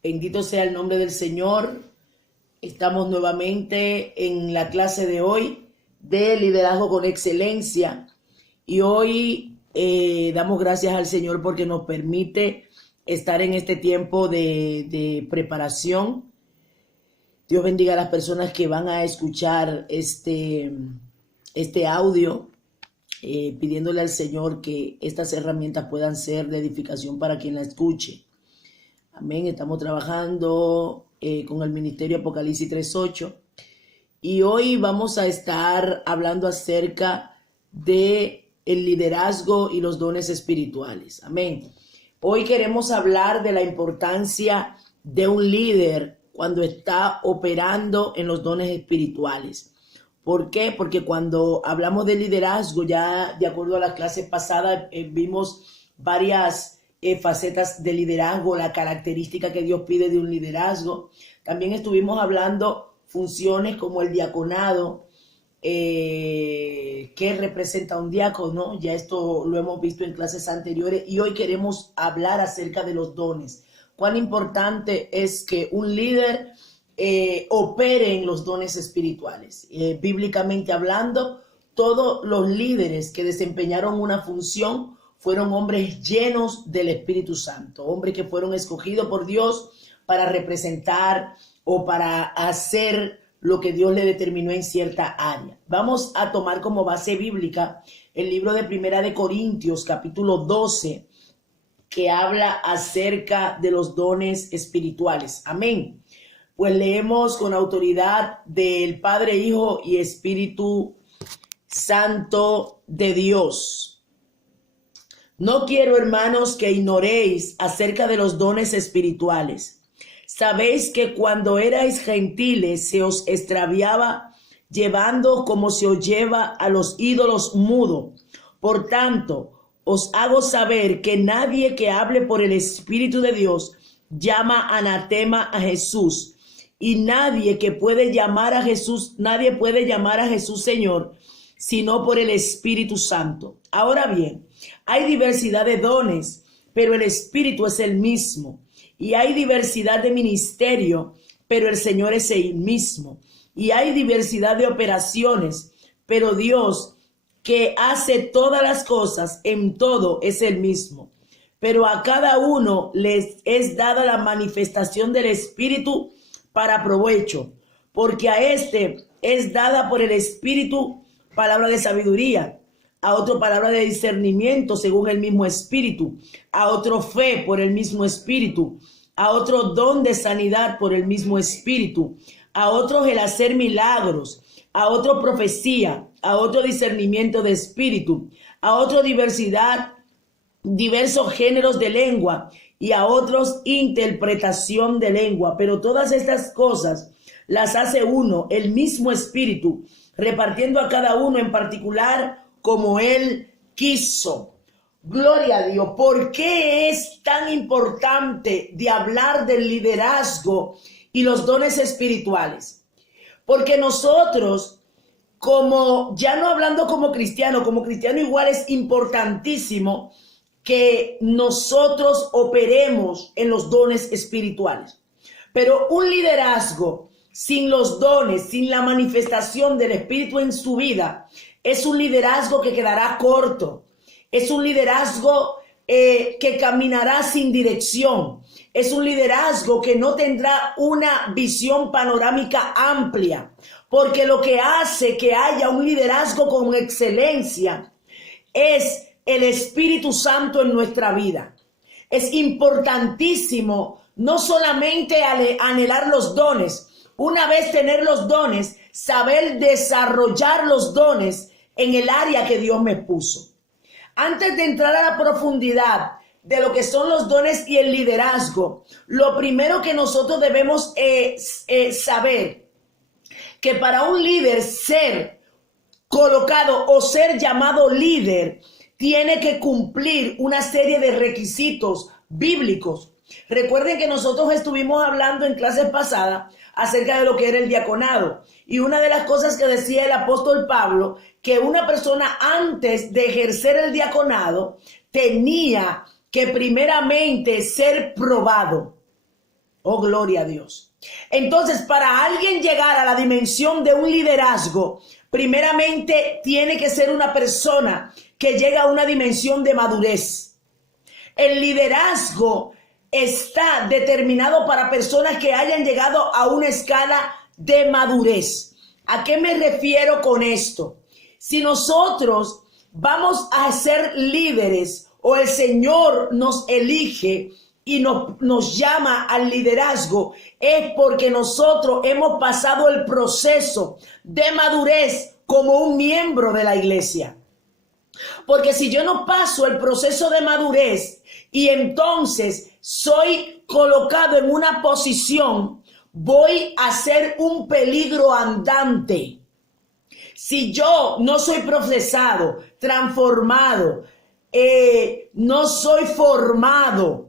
Bendito sea el nombre del Señor. Estamos nuevamente en la clase de hoy de liderazgo con excelencia. Y hoy damos gracias al Señor porque nos permite estar en este tiempo de preparación. Dios bendiga a las personas que van a escuchar este audio, pidiéndole al Señor que estas herramientas puedan ser de edificación para quien la escuche. Amén. Estamos trabajando con el Ministerio Apocalipsis 3.8 y hoy vamos a estar hablando acerca de el liderazgo y los dones espirituales. Amén. Hoy queremos hablar de la importancia de un líder cuando está operando en los dones espirituales. ¿Por qué? Porque cuando hablamos de liderazgo, ya de acuerdo a las clases pasadas, vimos varias facetas de liderazgo, la característica que Dios pide de un liderazgo. También estuvimos hablando funciones como el diaconado, que representa un diácono. Ya esto lo hemos visto en clases anteriores y hoy queremos hablar acerca de los dones. Cuán importante es que un líder opere en los dones espirituales. Bíblicamente hablando, todos los líderes que desempeñaron una función fueron hombres llenos del Espíritu Santo, hombres que fueron escogidos por Dios para representar o para hacer lo que Dios le determinó en cierta área. Vamos a tomar como base bíblica el libro de Primera de Corintios, capítulo 12, que habla acerca de los dones espirituales. Amén. Pues leemos con autoridad del Padre, Hijo y Espíritu Santo de Dios. No quiero, hermanos, que ignoréis acerca de los dones espirituales. Sabéis que cuando erais gentiles se os extraviaba llevando como se os lleva a los ídolos mudos. Por tanto, os hago saber que nadie que hable por el Espíritu de Dios llama anatema a Jesús. Y nadie puede llamar a Jesús Señor, sino por el Espíritu Santo. Ahora bien, hay diversidad de dones, pero el Espíritu es el mismo. Y hay diversidad de ministerio, pero el Señor es el mismo. Y hay diversidad de operaciones, pero Dios, que hace todas las cosas en todo, es el mismo. Pero a cada uno les es dada la manifestación del Espíritu para provecho, porque a este es dada por el Espíritu palabra de sabiduría, a otro palabra de discernimiento según el mismo Espíritu, a otro fe por el mismo Espíritu, a otro don de sanidad por el mismo Espíritu, a otros el hacer milagros, a otro profecía, a otro discernimiento de espíritu, a otro diversos géneros de lengua y a otros interpretación de lengua. Pero todas estas cosas las hace uno, el mismo Espíritu, repartiendo a cada uno en particular como Él quiso. Gloria a Dios. ¿Por qué es tan importante de hablar del liderazgo y los dones espirituales? Porque nosotros, como ya no hablando como cristiano igual es importantísimo que nosotros operemos en los dones espirituales. Pero un liderazgo sin los dones, sin la manifestación del Espíritu en su vida, es un liderazgo que quedará corto. Es un liderazgo que caminará sin dirección. Es un liderazgo que no tendrá una visión panorámica amplia. Porque lo que hace que haya un liderazgo con excelencia es el Espíritu Santo en nuestra vida. Es importantísimo no solamente anhelar los dones. Una vez tener los dones, saber desarrollar los dones en el área que Dios me puso. Antes de entrar a la profundidad de lo que son los dones y el liderazgo, lo primero que nosotros debemos saber que para un líder ser colocado o ser llamado líder, tiene que cumplir una serie de requisitos bíblicos. Recuerden que nosotros estuvimos hablando en clases pasadas acerca de lo que era el diaconado. Y una de las cosas que decía el apóstol Pablo, que una persona antes de ejercer el diaconado tenía que primeramente ser probado. Oh, gloria a Dios. Entonces, para alguien llegar a la dimensión de un liderazgo, primeramente tiene que ser una persona que llega a una dimensión de madurez. El liderazgo está determinado para personas que hayan llegado a una escala de madurez. ¿A qué me refiero con esto? Si nosotros vamos a ser líderes o el Señor nos elige y nos llama al liderazgo, es porque nosotros hemos pasado el proceso de madurez como un miembro de la iglesia. Porque si yo no paso el proceso de madurez y entonces soy colocado en una posición, voy a ser un peligro andante. Si yo no soy procesado, transformado, no soy formado,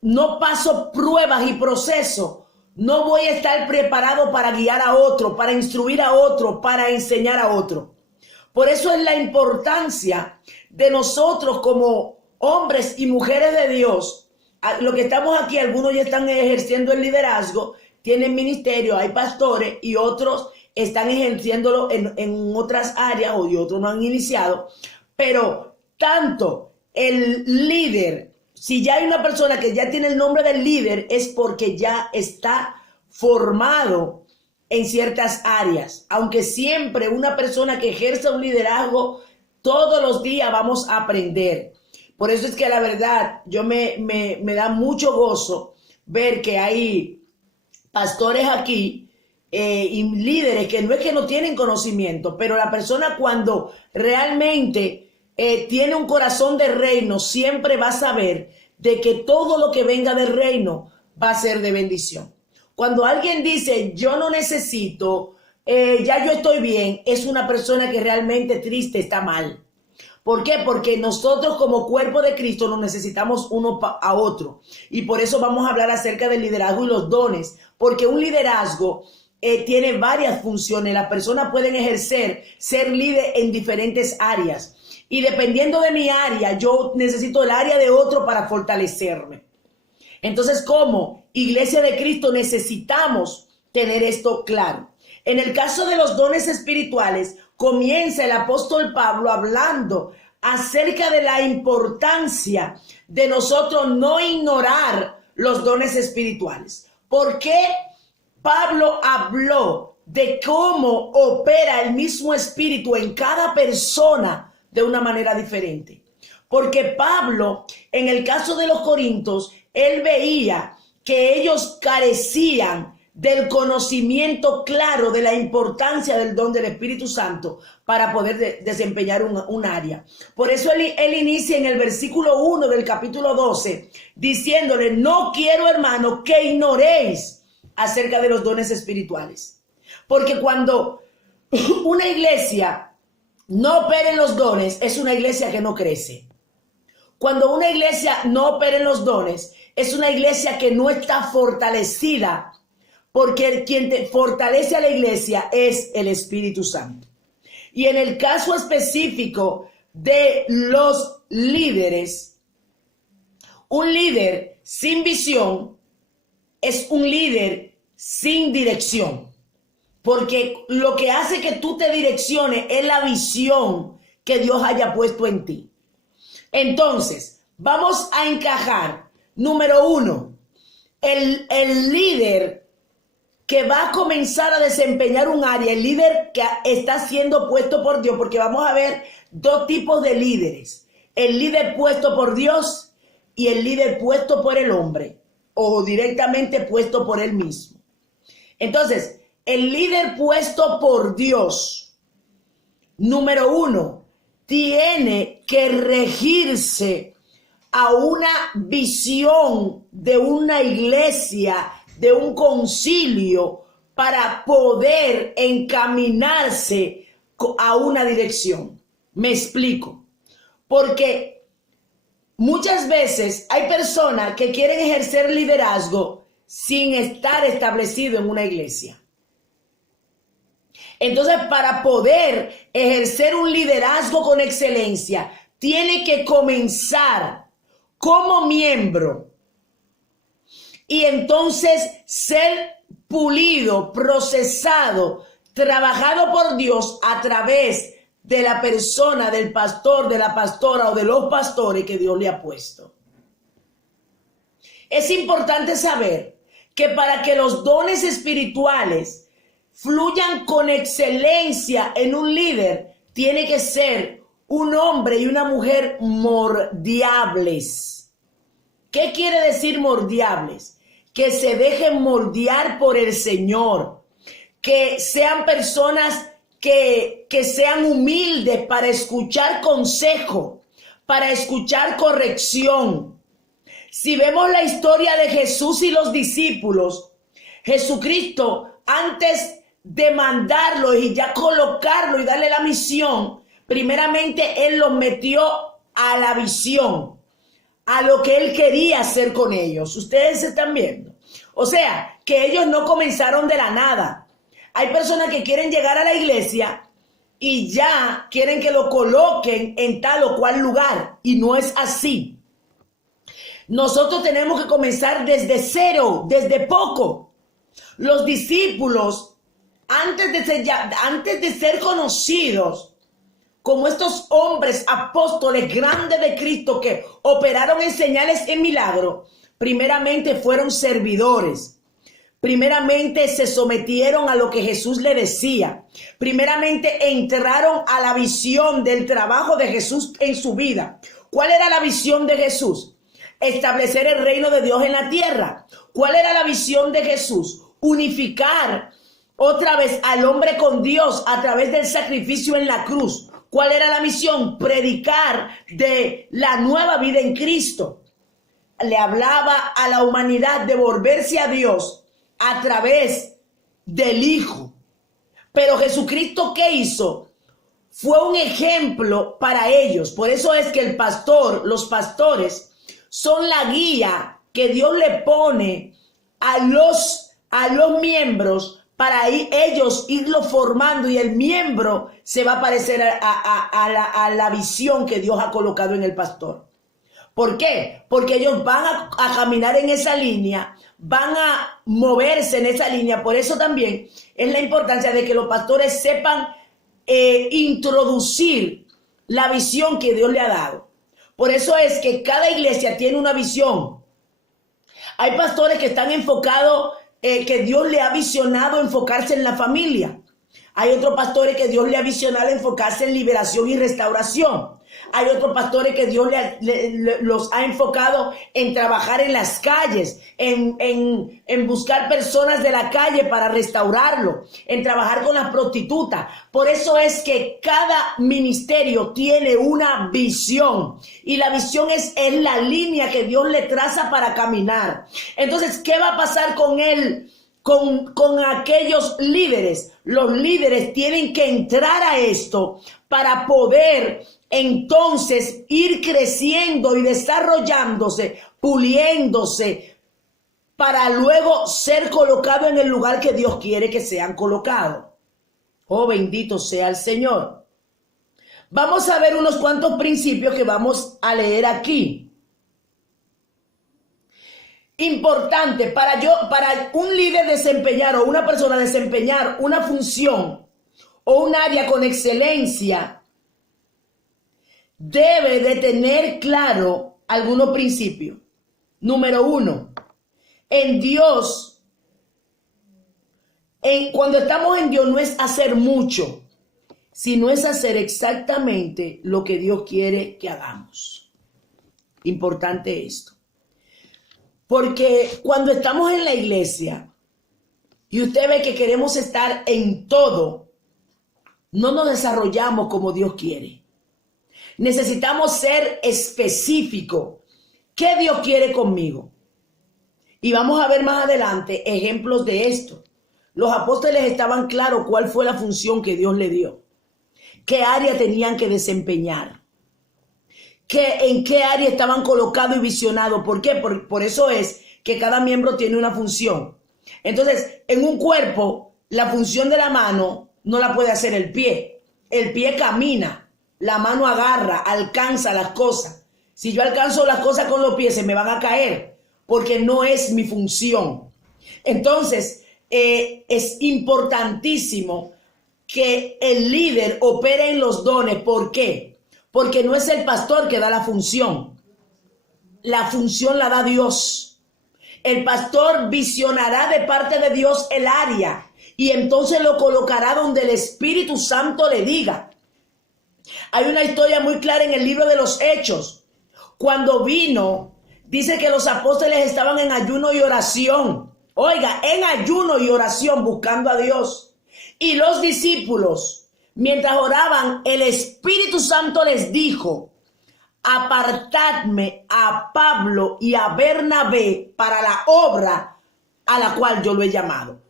no paso pruebas y procesos, no voy a estar preparado para guiar a otro, para instruir a otro, para enseñar a otro. Por eso es la importancia de nosotros como hombres y mujeres de Dios. Los que estamos aquí, algunos ya están ejerciendo el liderazgo, tienen ministerio, hay pastores y otros están ejerciéndolo en otras áreas y otros no han iniciado. Pero tanto el líder, si ya hay una persona que ya tiene el nombre del líder, es porque ya está formado en ciertas áreas. Aunque siempre una persona que ejerza un liderazgo, todos los días vamos a aprender. Por eso es que la verdad, yo me da mucho gozo ver que hay pastores aquí y líderes que no es que no tienen conocimiento, pero la persona cuando realmente tiene un corazón de reino, siempre va a saber de que todo lo que venga del reino va a ser de bendición. Cuando alguien dice, yo no necesito, ya yo estoy bien, es una persona que realmente triste, está mal. ¿Por qué? Porque nosotros como cuerpo de Cristo nos necesitamos uno a otro. Y por eso vamos a hablar acerca del liderazgo y los dones. Porque un liderazgo tiene varias funciones. Las personas pueden ejercer, ser líder en diferentes áreas. Y dependiendo de mi área, yo necesito el área de otro para fortalecerme. Entonces, como Iglesia de Cristo necesitamos tener esto claro. En el caso de los dones espirituales, comienza el apóstol Pablo hablando acerca de la importancia de nosotros no ignorar los dones espirituales. ¿Por qué Pablo habló de cómo opera el mismo espíritu en cada persona de una manera diferente? Porque Pablo, en el caso de los corintios, él veía que ellos carecían del conocimiento claro de la importancia del don del Espíritu Santo para poder desempeñar un área. Por eso él inicia en el versículo 1 del capítulo 12, diciéndole, no quiero, hermano, que ignoréis acerca de los dones espirituales. Porque cuando una iglesia no opera en los dones, es una iglesia que no crece. Cuando una iglesia no opera en los dones, es una iglesia que no está fortalecida, porque quien te fortalece a la iglesia es el Espíritu Santo. Y en el caso específico de los líderes, un líder sin visión es un líder sin dirección. Porque lo que hace que tú te direcciones es la visión que Dios haya puesto en ti. Entonces, vamos a encajar, número 1, el líder que va a comenzar a desempeñar un área, el líder que está siendo puesto por Dios, porque vamos a ver dos tipos de líderes. El líder puesto por Dios y el líder puesto por el hombre, o directamente puesto por él mismo. Entonces, el líder puesto por Dios, número 1, tiene que regirse a una visión de una iglesia, de un concilio, para poder encaminarse a una dirección. Me explico. Porque muchas veces hay personas que quieren ejercer liderazgo sin estar establecido en una iglesia. Entonces, para poder ejercer un liderazgo con excelencia, tiene que comenzar como miembro y entonces ser pulido, procesado, trabajado por Dios a través de la persona, del pastor, de la pastora o de los pastores que Dios le ha puesto. Es importante saber que para que los dones espirituales fluyan con excelencia en un líder, tiene que ser un hombre y una mujer moldeables. ¿Qué quiere decir moldeables? Que se dejen moldear por el Señor, que sean personas que sean humildes para escuchar consejo, para escuchar corrección. Si vemos la historia de Jesús y los discípulos, Jesucristo, antes de mandarlo y ya colocarlo y darle la misión, primeramente Él los metió a la visión, a lo que Él quería hacer con ellos. Ustedes están viendo. O sea, que ellos no comenzaron de la nada. Hay personas que quieren llegar a la iglesia y ya quieren que lo coloquen en tal o cual lugar. Y no es así. Nosotros tenemos que comenzar desde cero, desde poco. Los discípulos, antes de ser conocidos como estos hombres apóstoles grandes de Cristo que operaron en señales y milagros, primeramente fueron servidores. Primeramente se sometieron a lo que Jesús le decía. Primeramente entraron a la visión del trabajo de Jesús en su vida. ¿Cuál era la visión de Jesús? Establecer el reino de Dios en la tierra. ¿Cuál era la visión de Jesús? Unificar otra vez al hombre con Dios a través del sacrificio en la cruz. ¿Cuál era la misión? Predicar de la nueva vida en Cristo. Le hablaba a la humanidad de volverse a Dios a través del Hijo. Pero Jesucristo, ¿qué hizo? Fue un ejemplo para ellos. Por eso es que el pastor, los pastores, son la guía que Dios le pone a los miembros para ellos irlo formando, y el miembro se va a parecer a la visión que Dios ha colocado en el pastor. ¿Por qué? Porque ellos van a caminar en esa línea, van a moverse en esa línea. Por eso también es la importancia de que los pastores sepan introducir la visión que Dios le ha dado. Por eso es que cada iglesia tiene una visión. Hay pastores que están enfocados, que Dios le ha visionado enfocarse en la familia. Hay otros pastores que Dios le ha visionado enfocarse en liberación y restauración. Hay otros pastores que Dios los ha enfocado en trabajar en las calles, en buscar personas de la calle para restaurarlo, en trabajar con las prostitutas. Por eso es que cada ministerio tiene una visión, y la visión es la línea que Dios le traza para caminar. Entonces, ¿qué va a pasar con él? Con aquellos líderes. Los líderes tienen que entrar a esto para poder entonces ir creciendo y desarrollándose, puliéndose, para luego ser colocado en el lugar que Dios quiere que sean colocados. Oh, bendito sea el Señor. Vamos a ver unos cuantos principios que vamos a leer aquí. Importante para un líder desempeñar, o una persona desempeñar una función o un área con excelencia, debe de tener claro algunos principios. Número 1, en Dios, cuando estamos en Dios, no es hacer mucho, sino es hacer exactamente lo que Dios quiere que hagamos. Importante esto. Porque cuando estamos en la iglesia y usted ve que queremos estar en todo, no nos desarrollamos como Dios quiere. Necesitamos ser específicos. ¿Qué Dios quiere conmigo? Y vamos a ver más adelante ejemplos de esto. Los apóstoles estaban claros cuál fue la función que Dios le dio. ¿Qué área tenían que desempeñar? ¿En qué área estaban colocados y visionados? ¿Por qué? Por eso es que cada miembro tiene una función. Entonces, en un cuerpo, la función de la mano no la puede hacer el pie. El pie camina, la mano agarra, alcanza las cosas. Si yo alcanzo las cosas con los pies, se me van a caer, porque no es mi función. Entonces, es importantísimo que el líder opere en los dones. ¿Por qué? Porque no es el pastor que da la función. La función la da Dios. El pastor visionará de parte de Dios el área y entonces lo colocará donde el Espíritu Santo le diga. Hay una historia muy clara en el libro de los Hechos. Cuando vino, dice que los apóstoles estaban en ayuno y oración. Oiga, en ayuno y oración buscando a Dios. Y los discípulos, mientras oraban, el Espíritu Santo les dijo: apartadme a Pablo y a Bernabé para la obra a la cual yo lo he llamado.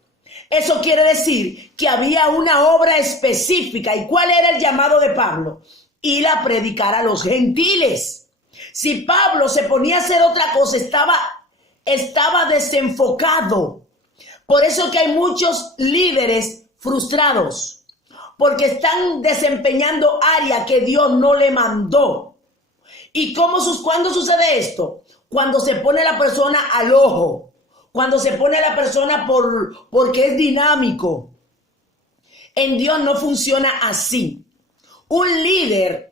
Eso quiere decir que había una obra específica. ¿Y cuál era el llamado de Pablo? Ir a predicar a los gentiles. Si Pablo se ponía a hacer otra cosa, estaba desenfocado. Por eso que hay muchos líderes frustrados, porque están desempeñando área que Dios no le mandó. ¿Y cuándo sucede esto? Cuando se pone la persona al ojo, cuando se pone la persona porque es dinámico. En Dios no funciona así. Un líder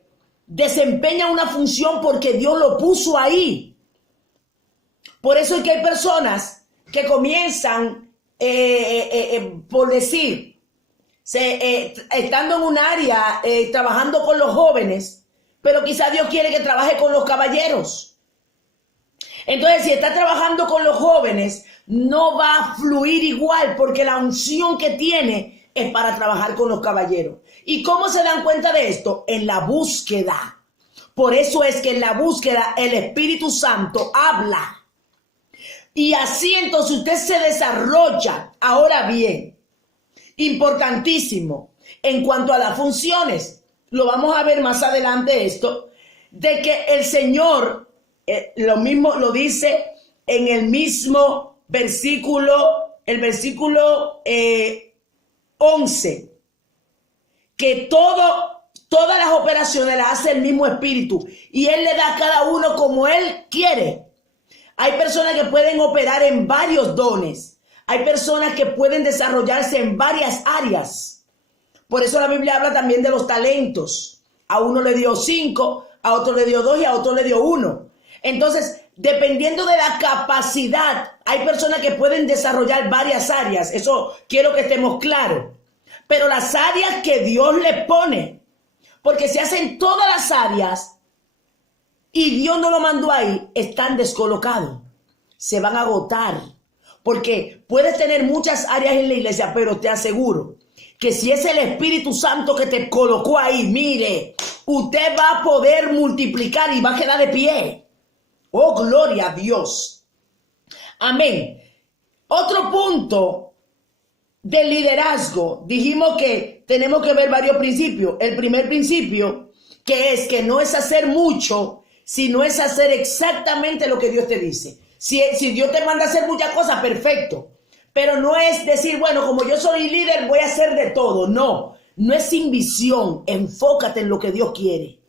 desempeña una función porque Dios lo puso ahí. Por eso es que hay personas que comienzan, por decir, estando en un área, trabajando con los jóvenes, pero quizá Dios quiere que trabaje con los caballeros. Entonces, si está trabajando con los jóvenes, no va a fluir igual, porque la unción que tiene es para trabajar con los caballeros. ¿Y cómo se dan cuenta de esto? En la búsqueda. Por eso es que en la búsqueda el Espíritu Santo habla. Y así entonces usted se desarrolla. Ahora bien, importantísimo, en cuanto a las funciones, lo vamos a ver más adelante esto, de que el Señor, lo mismo lo dice en el mismo versículo, el versículo 11, que todas las operaciones las hace el mismo Espíritu y Él le da a cada uno como Él quiere. Hay personas que pueden operar en varios dones. Hay personas que pueden desarrollarse en varias áreas. Por eso la Biblia habla también de los talentos. A uno le dio 5, a otro le dio 2 y a otro le dio 1. Entonces, dependiendo de la capacidad, hay personas que pueden desarrollar varias áreas. Eso quiero que estemos claros. Pero las áreas que Dios le pone, porque se hacen todas las áreas y Dios no lo mandó ahí, están descolocados. Se van a agotar. Porque puedes tener muchas áreas en la iglesia, pero te aseguro que si es el Espíritu Santo que te colocó ahí, mire, usted va a poder multiplicar y va a quedar de pie. Oh, gloria a Dios. Amén. Otro punto del liderazgo, dijimos que tenemos que ver varios principios. El primer principio, que es que no es hacer mucho, sino es hacer exactamente lo que Dios te dice. Si Dios te manda a hacer muchas cosas, perfecto. Pero no es decir, bueno, como yo soy líder, voy a hacer de todo. No es sin visión. Enfócate en lo que Dios quiere.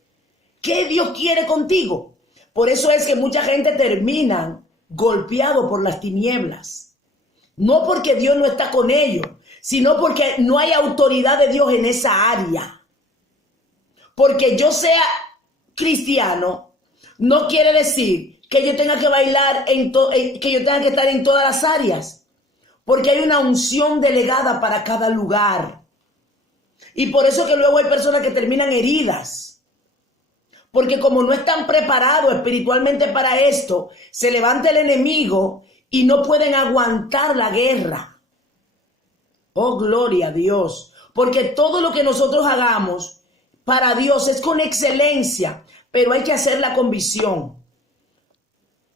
¿Qué Dios quiere contigo? Por eso es que mucha gente termina golpeado por las tinieblas. No porque Dios no está con ellos, sino porque no hay autoridad de Dios en esa área. Porque yo sea cristiano, no quiere decir que yo tenga que bailar, que yo tenga que estar en todas las áreas. Porque hay una unción delegada para cada lugar. Y por eso que luego hay personas que terminan heridas. Porque como no están preparados espiritualmente para esto, se levanta el enemigo y no pueden aguantar la guerra. Oh, gloria a Dios. Porque todo lo que nosotros hagamos para Dios es con excelencia, pero hay que hacerla con visión.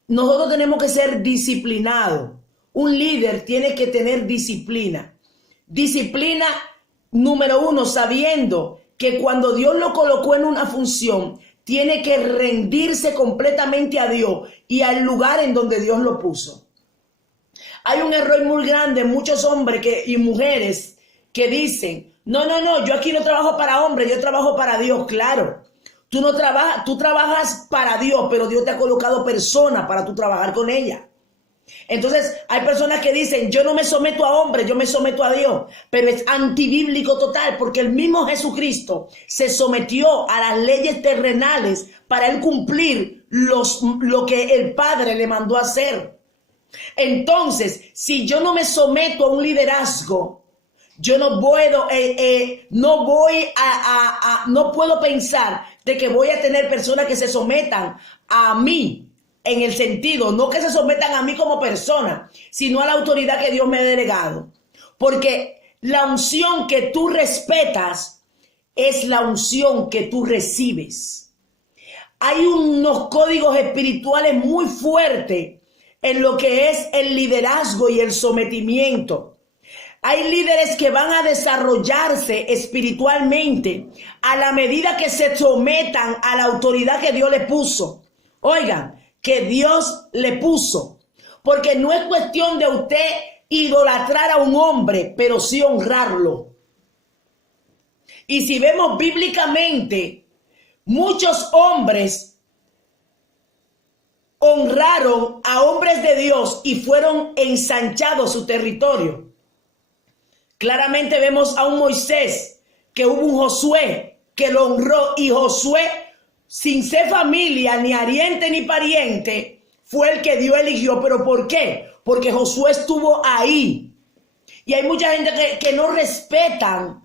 Nosotros tenemos que ser disciplinados. Un líder tiene que tener disciplina. Disciplina, número 1, sabiendo que cuando Dios lo colocó en una función, tiene que rendirse completamente a Dios y al lugar en donde Dios lo puso. Hay un error muy grande en muchos hombres y mujeres que dicen, no, yo aquí no trabajo para hombres, yo trabajo para Dios. Claro, Tú no trabajas, tú trabajas para Dios, pero Dios te ha colocado personas para tú trabajar con ella. Entonces hay personas que dicen, yo no me someto a hombres, yo me someto a Dios, pero es antibíblico total, porque el mismo Jesucristo se sometió a las leyes terrenales para él cumplir lo que el Padre le mandó a hacer. Entonces, si yo no me someto a un liderazgo, yo no puedo, no puedo pensar de que voy a tener personas que se sometan a mí, en el sentido, no que se sometan a mí como persona, sino a la autoridad que Dios me ha delegado. Porque la unción que tú respetas es la unción que tú recibes. Hay unos códigos espirituales muy fuertes en lo que es el liderazgo y el sometimiento. Hay líderes que van a desarrollarse espiritualmente a la medida que se sometan a la autoridad que Dios le puso. Oigan, que Dios le puso. Porque no es cuestión de usted idolatrar a un hombre, pero sí honrarlo. Y si vemos bíblicamente, muchos hombres honraron a hombres de Dios y fueron ensanchados su territorio. Claramente vemos a un Moisés, que hubo un Josué que lo honró, y Josué, sin ser familia, ni ariente ni pariente, fue el que Dios eligió. ¿Pero por qué? Porque Josué estuvo ahí. Y hay mucha gente que no respetan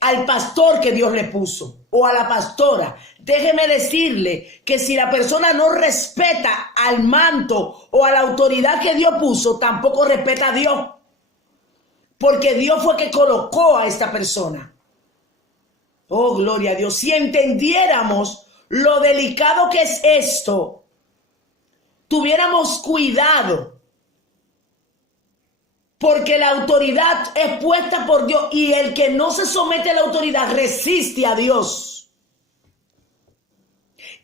al pastor que Dios le puso o a la pastora. Déjeme decirle que si la persona no respeta al manto o a la autoridad que Dios puso, tampoco respeta a Dios. Porque Dios fue que colocó a esta persona. Oh, gloria a Dios. Si entendiéramos lo delicado que es esto, tuviéramos cuidado. Porque la autoridad es puesta por Dios y el que no se somete a la autoridad resiste a Dios.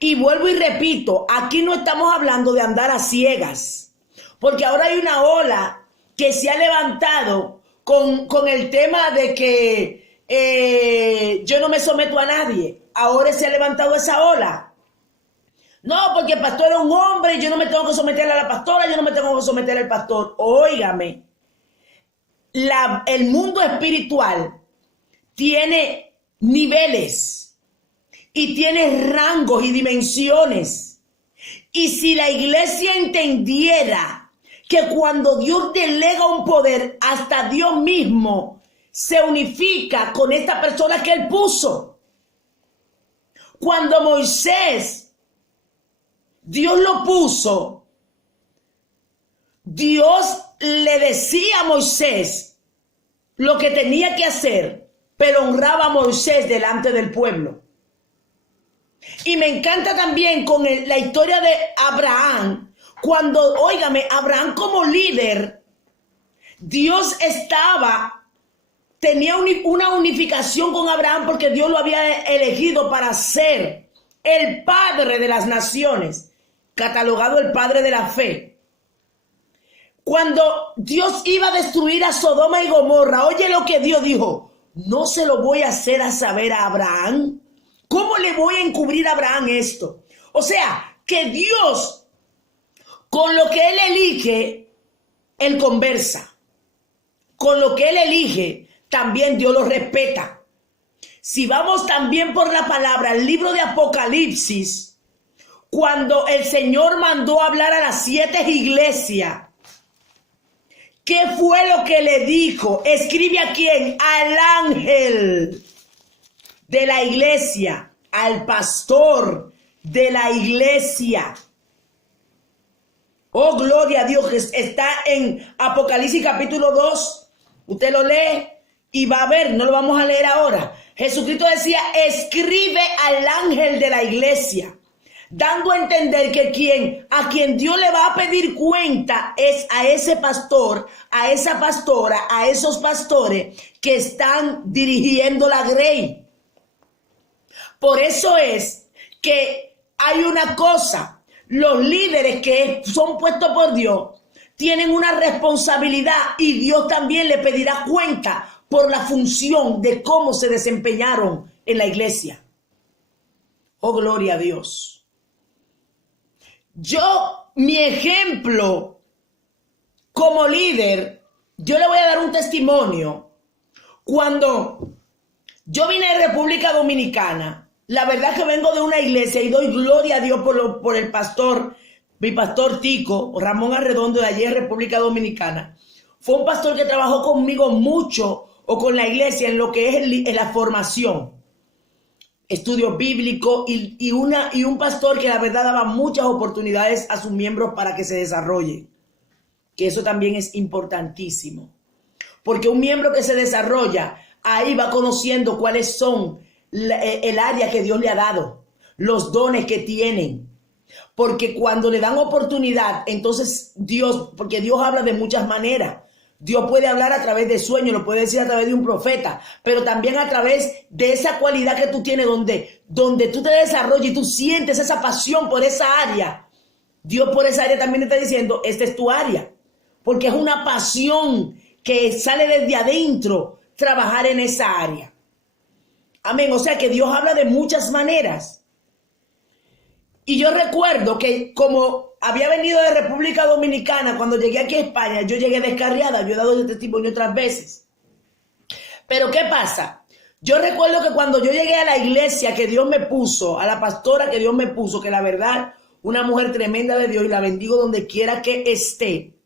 Y vuelvo y repito, aquí no estamos hablando de andar a ciegas. Porque ahora hay una ola que se ha levantado con el tema de que yo no me someto a nadie. Ahora se ha levantado esa ola. No, porque el pastor es un hombre y yo no me tengo que someter a la pastora, yo no me tengo que someter al pastor. Óigame, el mundo espiritual tiene niveles y tiene rangos y dimensiones. Y si la iglesia entendiera que cuando Dios delega un poder, hasta Dios mismo se unifica con esta persona que él puso. Cuando Moisés, Dios lo puso, Dios le decía a Moisés lo que tenía que hacer, pero honraba a Moisés delante del pueblo. Y me encanta también con la historia de Abraham, cuando, óigame, Abraham como líder, Dios tenía una unificación con Abraham porque Dios lo había elegido para ser el padre de las naciones, catalogado el padre de la fe. Cuando Dios iba a destruir a Sodoma y Gomorra, oye lo que Dios dijo: no se lo voy a hacer a saber a Abraham. ¿Cómo le voy a encubrir a Abraham esto? O sea, que Dios, con lo que él elige, él conversa. Con lo que él elige, también Dios lo respeta. Si vamos también por la palabra, el libro de Apocalipsis, cuando el Señor mandó hablar a las 7 iglesias, ¿qué fue lo que le dijo? Escribe a quién, al ángel de la iglesia, al pastor de la iglesia. Oh, gloria a Dios, está en Apocalipsis capítulo 2. Usted lo lee y va a ver, no lo vamos a leer ahora. Jesucristo decía: escribe al ángel de la iglesia, dando a entender que a quien Dios le va a pedir cuenta es a ese pastor, a esa pastora, a esos pastores que están dirigiendo la grey. Por eso es que hay una cosa: los líderes que son puestos por Dios tienen una responsabilidad y Dios también le pedirá cuenta por la función de cómo se desempeñaron en la iglesia. Oh, gloria a Dios. Mi ejemplo como líder, yo le voy a dar un testimonio. Cuando yo vine de República Dominicana, la verdad que vengo de una iglesia y doy gloria a Dios por el pastor, mi pastor Tico, Ramón Arredondo, de allí en República Dominicana. Fue un pastor que trabajó conmigo mucho o con la iglesia en lo que es la formación, estudios bíblicos y un pastor que la verdad daba muchas oportunidades a sus miembros para que se desarrollen, que eso también es importantísimo, porque un miembro que se desarrolla, ahí va conociendo cuáles son el área que Dios le ha dado, los dones que tienen. Porque cuando le dan oportunidad, entonces porque Dios habla de muchas maneras. Dios puede hablar a través de sueños, lo puede decir a través de un profeta, pero también a través de esa cualidad que tú tienes donde tú te desarrollas y tú sientes esa pasión por esa área. Dios por esa área también te está diciendo, esta es tu área, porque es una pasión que sale desde adentro, trabajar en esa área. Amén, o sea que Dios habla de muchas maneras. Y yo recuerdo que como había venido de República Dominicana, cuando llegué aquí a España, yo llegué descarriada, yo he dado ese testimonio otras veces. Pero ¿qué pasa? Yo recuerdo que cuando yo llegué a la iglesia que Dios me puso, a la pastora que Dios me puso, que la verdad, una mujer tremenda de Dios y la bendigo donde quiera que esté.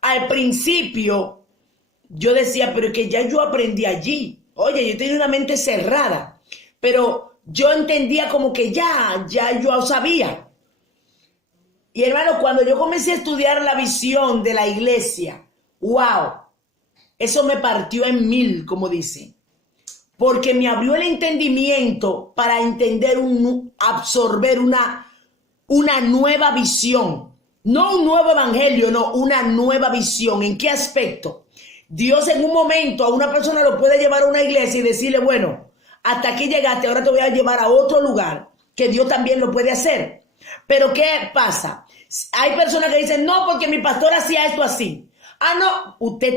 Al principio, yo decía, pero que ya yo aprendí allí. Oye, yo tenía una mente cerrada, pero yo entendía como que ya yo sabía. Y hermano, cuando yo comencé a estudiar la visión de la iglesia, wow, eso me partió en mil, como dice. Porque me abrió el entendimiento para entender, absorber una nueva visión. No un nuevo evangelio, no, una nueva visión. ¿En qué aspecto? Dios en un momento a una persona lo puede llevar a una iglesia y decirle, bueno, hasta aquí llegaste, ahora te voy a llevar a otro lugar, que Dios también lo puede hacer. Pero ¿qué pasa? Hay personas que dicen, no, porque mi pastor hacía esto así. Ah, no, usted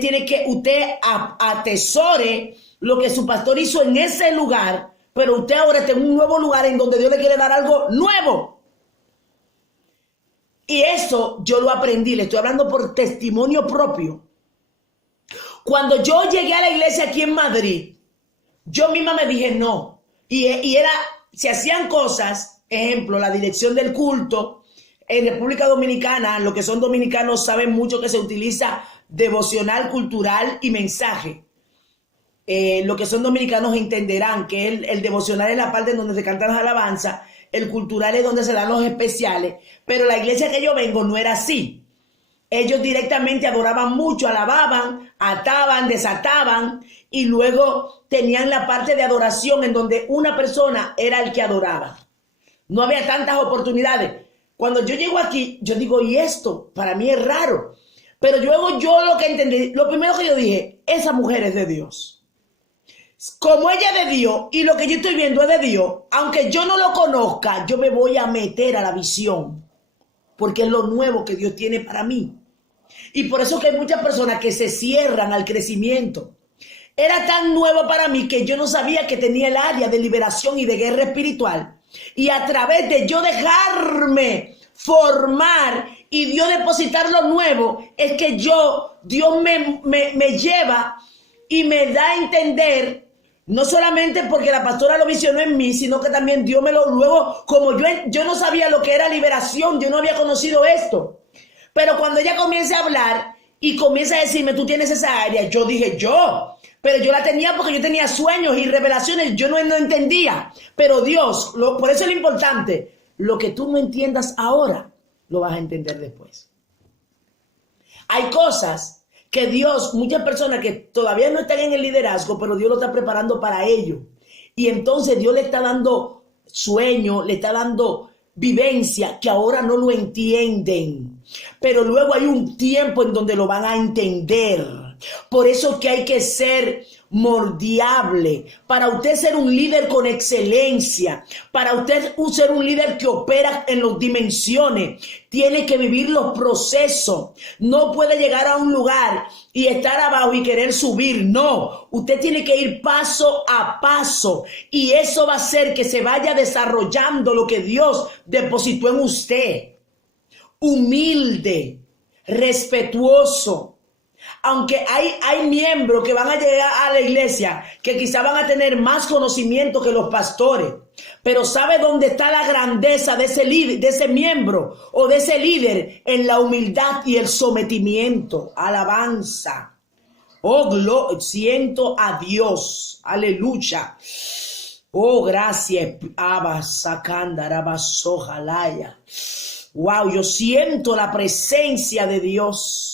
atesore lo que su pastor hizo en ese lugar, pero usted ahora está en un nuevo lugar en donde Dios le quiere dar algo nuevo. Y eso yo lo aprendí, le estoy hablando por testimonio propio. Cuando yo llegué a la iglesia aquí en Madrid, yo misma me dije no. Se hacían cosas, ejemplo, la dirección del culto. En República Dominicana, los que son dominicanos saben mucho que se utiliza devocional, cultural y mensaje. Los que son dominicanos entenderán que el devocional es la parte en donde se cantan las alabanzas, el cultural es donde se dan los especiales, pero la iglesia que yo vengo no era así. Ellos directamente adoraban mucho, alababan, ataban, desataban y luego tenían la parte de adoración en donde una persona era el que adoraba. No había tantas oportunidades. Cuando yo llego aquí, yo digo, ¿y esto? Para mí es raro. Pero luego yo lo que entendí, lo primero que yo dije, esa mujer es de Dios. Como ella es de Dios y lo que yo estoy viendo es de Dios, aunque yo no lo conozca, yo me voy a meter a la visión. Porque es lo nuevo que Dios tiene para mí. Y por eso que hay muchas personas que se cierran al crecimiento. Era tan nuevo para mí que yo no sabía que tenía el área de liberación y de guerra espiritual. Y a través de yo dejarme formar y Dios depositar lo nuevo, es que Dios me lleva y me da a entender, no solamente porque la pastora lo visionó en mí, sino que también Dios luego, como yo no sabía lo que era liberación, yo no había conocido esto. Pero cuando ella comienza a hablar y comienza a decirme, tú tienes esa área, yo dije, pero yo la tenía porque yo tenía sueños y revelaciones, yo no entendía. Pero Dios, por eso es lo importante, lo que tú no entiendas ahora, lo vas a entender después. Hay cosas que Dios, muchas personas que todavía no están en el liderazgo, pero Dios lo está preparando para ello. Y entonces Dios le está dando sueño, le está dando vivencia que ahora no lo entienden. Pero luego hay un tiempo en donde lo van a entender. Por eso que hay que ser moldeable, para usted ser un líder con excelencia, para usted ser un líder que opera en las dimensiones, tiene que vivir los procesos. No puede llegar a un lugar y estar abajo y querer subir. No, usted tiene que ir paso a paso y eso va a hacer que se vaya desarrollando lo que Dios depositó en usted. Humilde, respetuoso. Aunque hay miembros que van a llegar a la iglesia que quizá van a tener más conocimiento que los pastores, pero ¿sabe dónde está la grandeza de ese líder, de ese miembro o de ese líder? En la humildad y el sometimiento. Alabanza. Oh, siento a Dios. Aleluya. Oh, gracias. Wow, yo siento la presencia de Dios.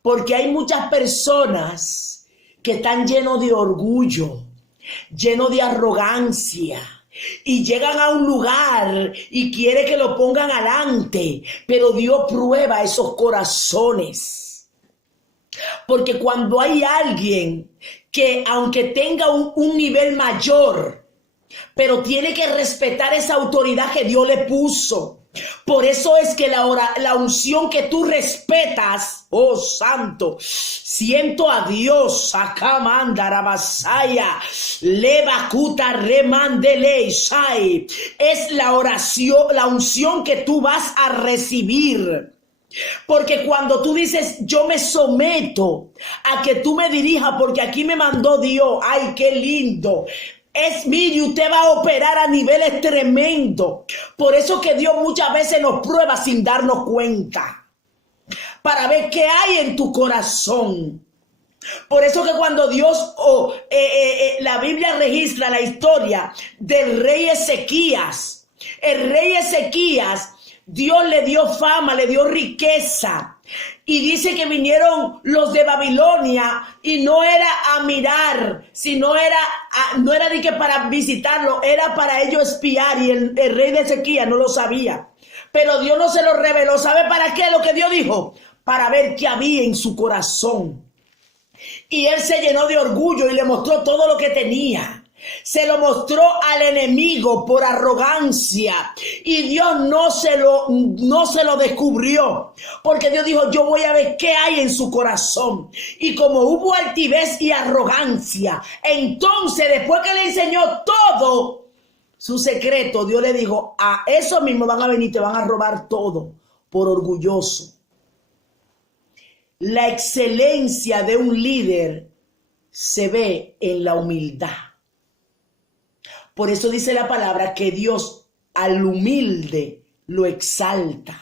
Porque hay muchas personas que están llenos de orgullo, llenos de arrogancia. Y llegan a un lugar y quiere que lo pongan adelante. Pero Dios prueba esos corazones. Porque cuando hay alguien que aunque tenga un nivel mayor, pero tiene que respetar esa autoridad que Dios le puso. Por eso es que la unción que tú respetas, oh santo, siento a Dios, acá manda rabasaya, levacuta remandele shai, es la oración, la unción que tú vas a recibir. Porque cuando tú dices, yo me someto a que tú me dirijas, porque aquí me mandó Dios, ay, qué lindo. Es mío y usted va a operar a niveles tremendos. Por eso que Dios muchas veces nos prueba sin darnos cuenta. Para ver qué hay en tu corazón. Por eso que cuando Dios, la Biblia registra la historia del rey Ezequías. El rey Ezequías, Dios le dio fama, le dio riqueza. Y dice que vinieron los de Babilonia y no era a mirar, sino no era de que para visitarlo, era para ellos espiar y el rey de Ezequías no lo sabía. Pero Dios no se lo reveló. ¿Sabe para qué lo que Dios dijo? Para ver qué había en su corazón. Y él se llenó de orgullo y le mostró todo lo que tenía. Se lo mostró al enemigo por arrogancia y Dios no se lo descubrió, porque Dios dijo, yo voy a ver qué hay en su corazón. Y como hubo altivez y arrogancia, entonces después que le enseñó todo su secreto, Dios le dijo, a eso mismo van a venir, te van a robar todo por orgulloso. La excelencia de un líder se ve en la humildad. Por eso dice la palabra que Dios al humilde lo exalta.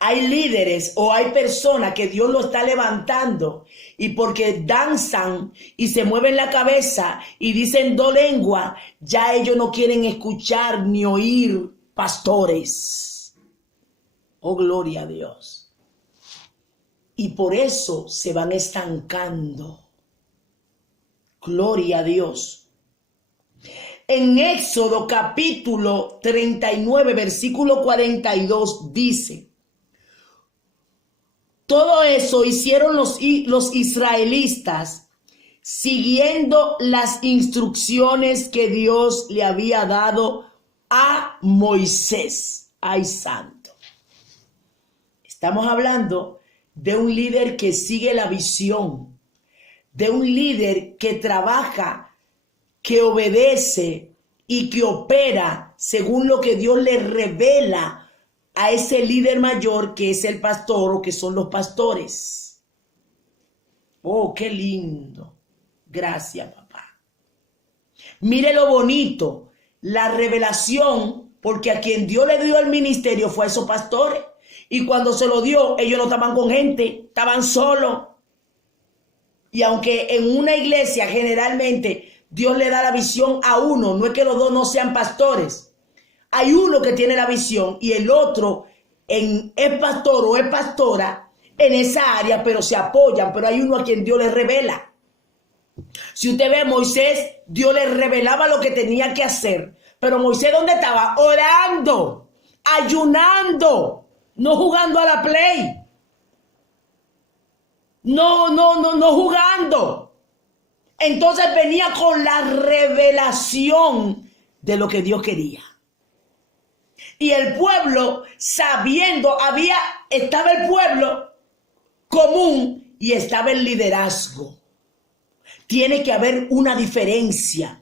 Hay líderes o hay personas que Dios lo está levantando y porque danzan y se mueven la cabeza y dicen dos lenguas, ya ellos no quieren escuchar ni oír pastores. Oh, gloria a Dios. Y por eso se van estancando. Gloria a Dios. En Éxodo capítulo 39, versículo 42 dice, todo eso hicieron los israelitas siguiendo las instrucciones que Dios le había dado a Moisés. ¡Ay, santo! Estamos hablando de un líder que sigue la visión, de un líder que trabaja, que obedece y que opera según lo que Dios le revela a ese líder mayor que es el pastor o que son los pastores. Oh, qué lindo. Gracias, papá. Mire lo bonito, la revelación, porque a quien Dios le dio el ministerio fue a esos pastores. Y cuando se lo dio, ellos no estaban con gente, estaban solos. Y aunque en una iglesia generalmente Dios le da la visión a uno, no es que los dos no sean pastores. Hay uno que tiene la visión y el otro es pastor o es pastora en esa área, pero se apoyan, pero hay uno a quien Dios le revela. Si usted ve a Moisés, Dios le revelaba lo que tenía que hacer, pero Moisés, ¿dónde estaba? Orando, ayunando, no jugando a la play. no jugando. Entonces venía con la revelación de lo que Dios quería. Y el pueblo, sabiendo, estaba el pueblo común y estaba el liderazgo. Tiene que haber una diferencia,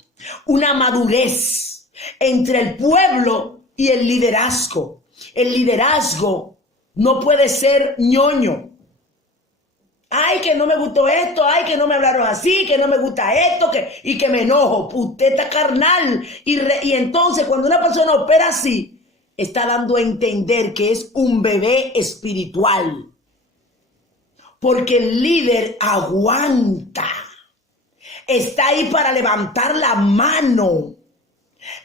una madurez entre el pueblo y el liderazgo. El liderazgo no puede ser ñoño. Ay, que no me gustó esto, ay, que no me hablaron así, que no me gusta esto, y que me enojo. Usted está carnal. Y entonces cuando una persona opera así, está dando a entender que es un bebé espiritual. Porque el líder aguanta. Está ahí para levantar la mano.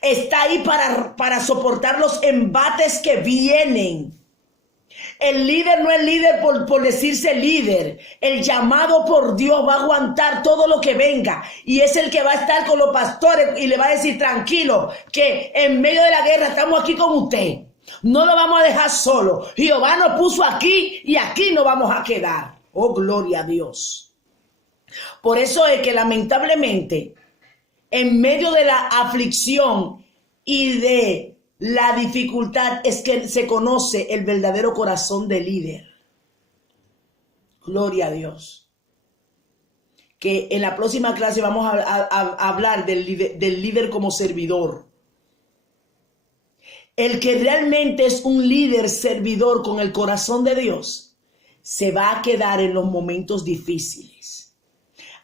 Está ahí para soportar los embates que vienen. El líder no es líder por decirse líder. El llamado por Dios va a aguantar todo lo que venga. Y es el que va a estar con los pastores y le va a decir, tranquilo, que en medio de la guerra estamos aquí con usted. No lo vamos a dejar solo. Jehová nos puso aquí y aquí nos vamos a quedar. Oh, gloria a Dios. Por eso es que lamentablemente, en medio de la aflicción y de la dificultad, es que se conoce el verdadero corazón del líder. Gloria a Dios. Que en la próxima clase vamos a hablar del líder como servidor. El que realmente es un líder servidor con el corazón de Dios, se va a quedar en los momentos difíciles.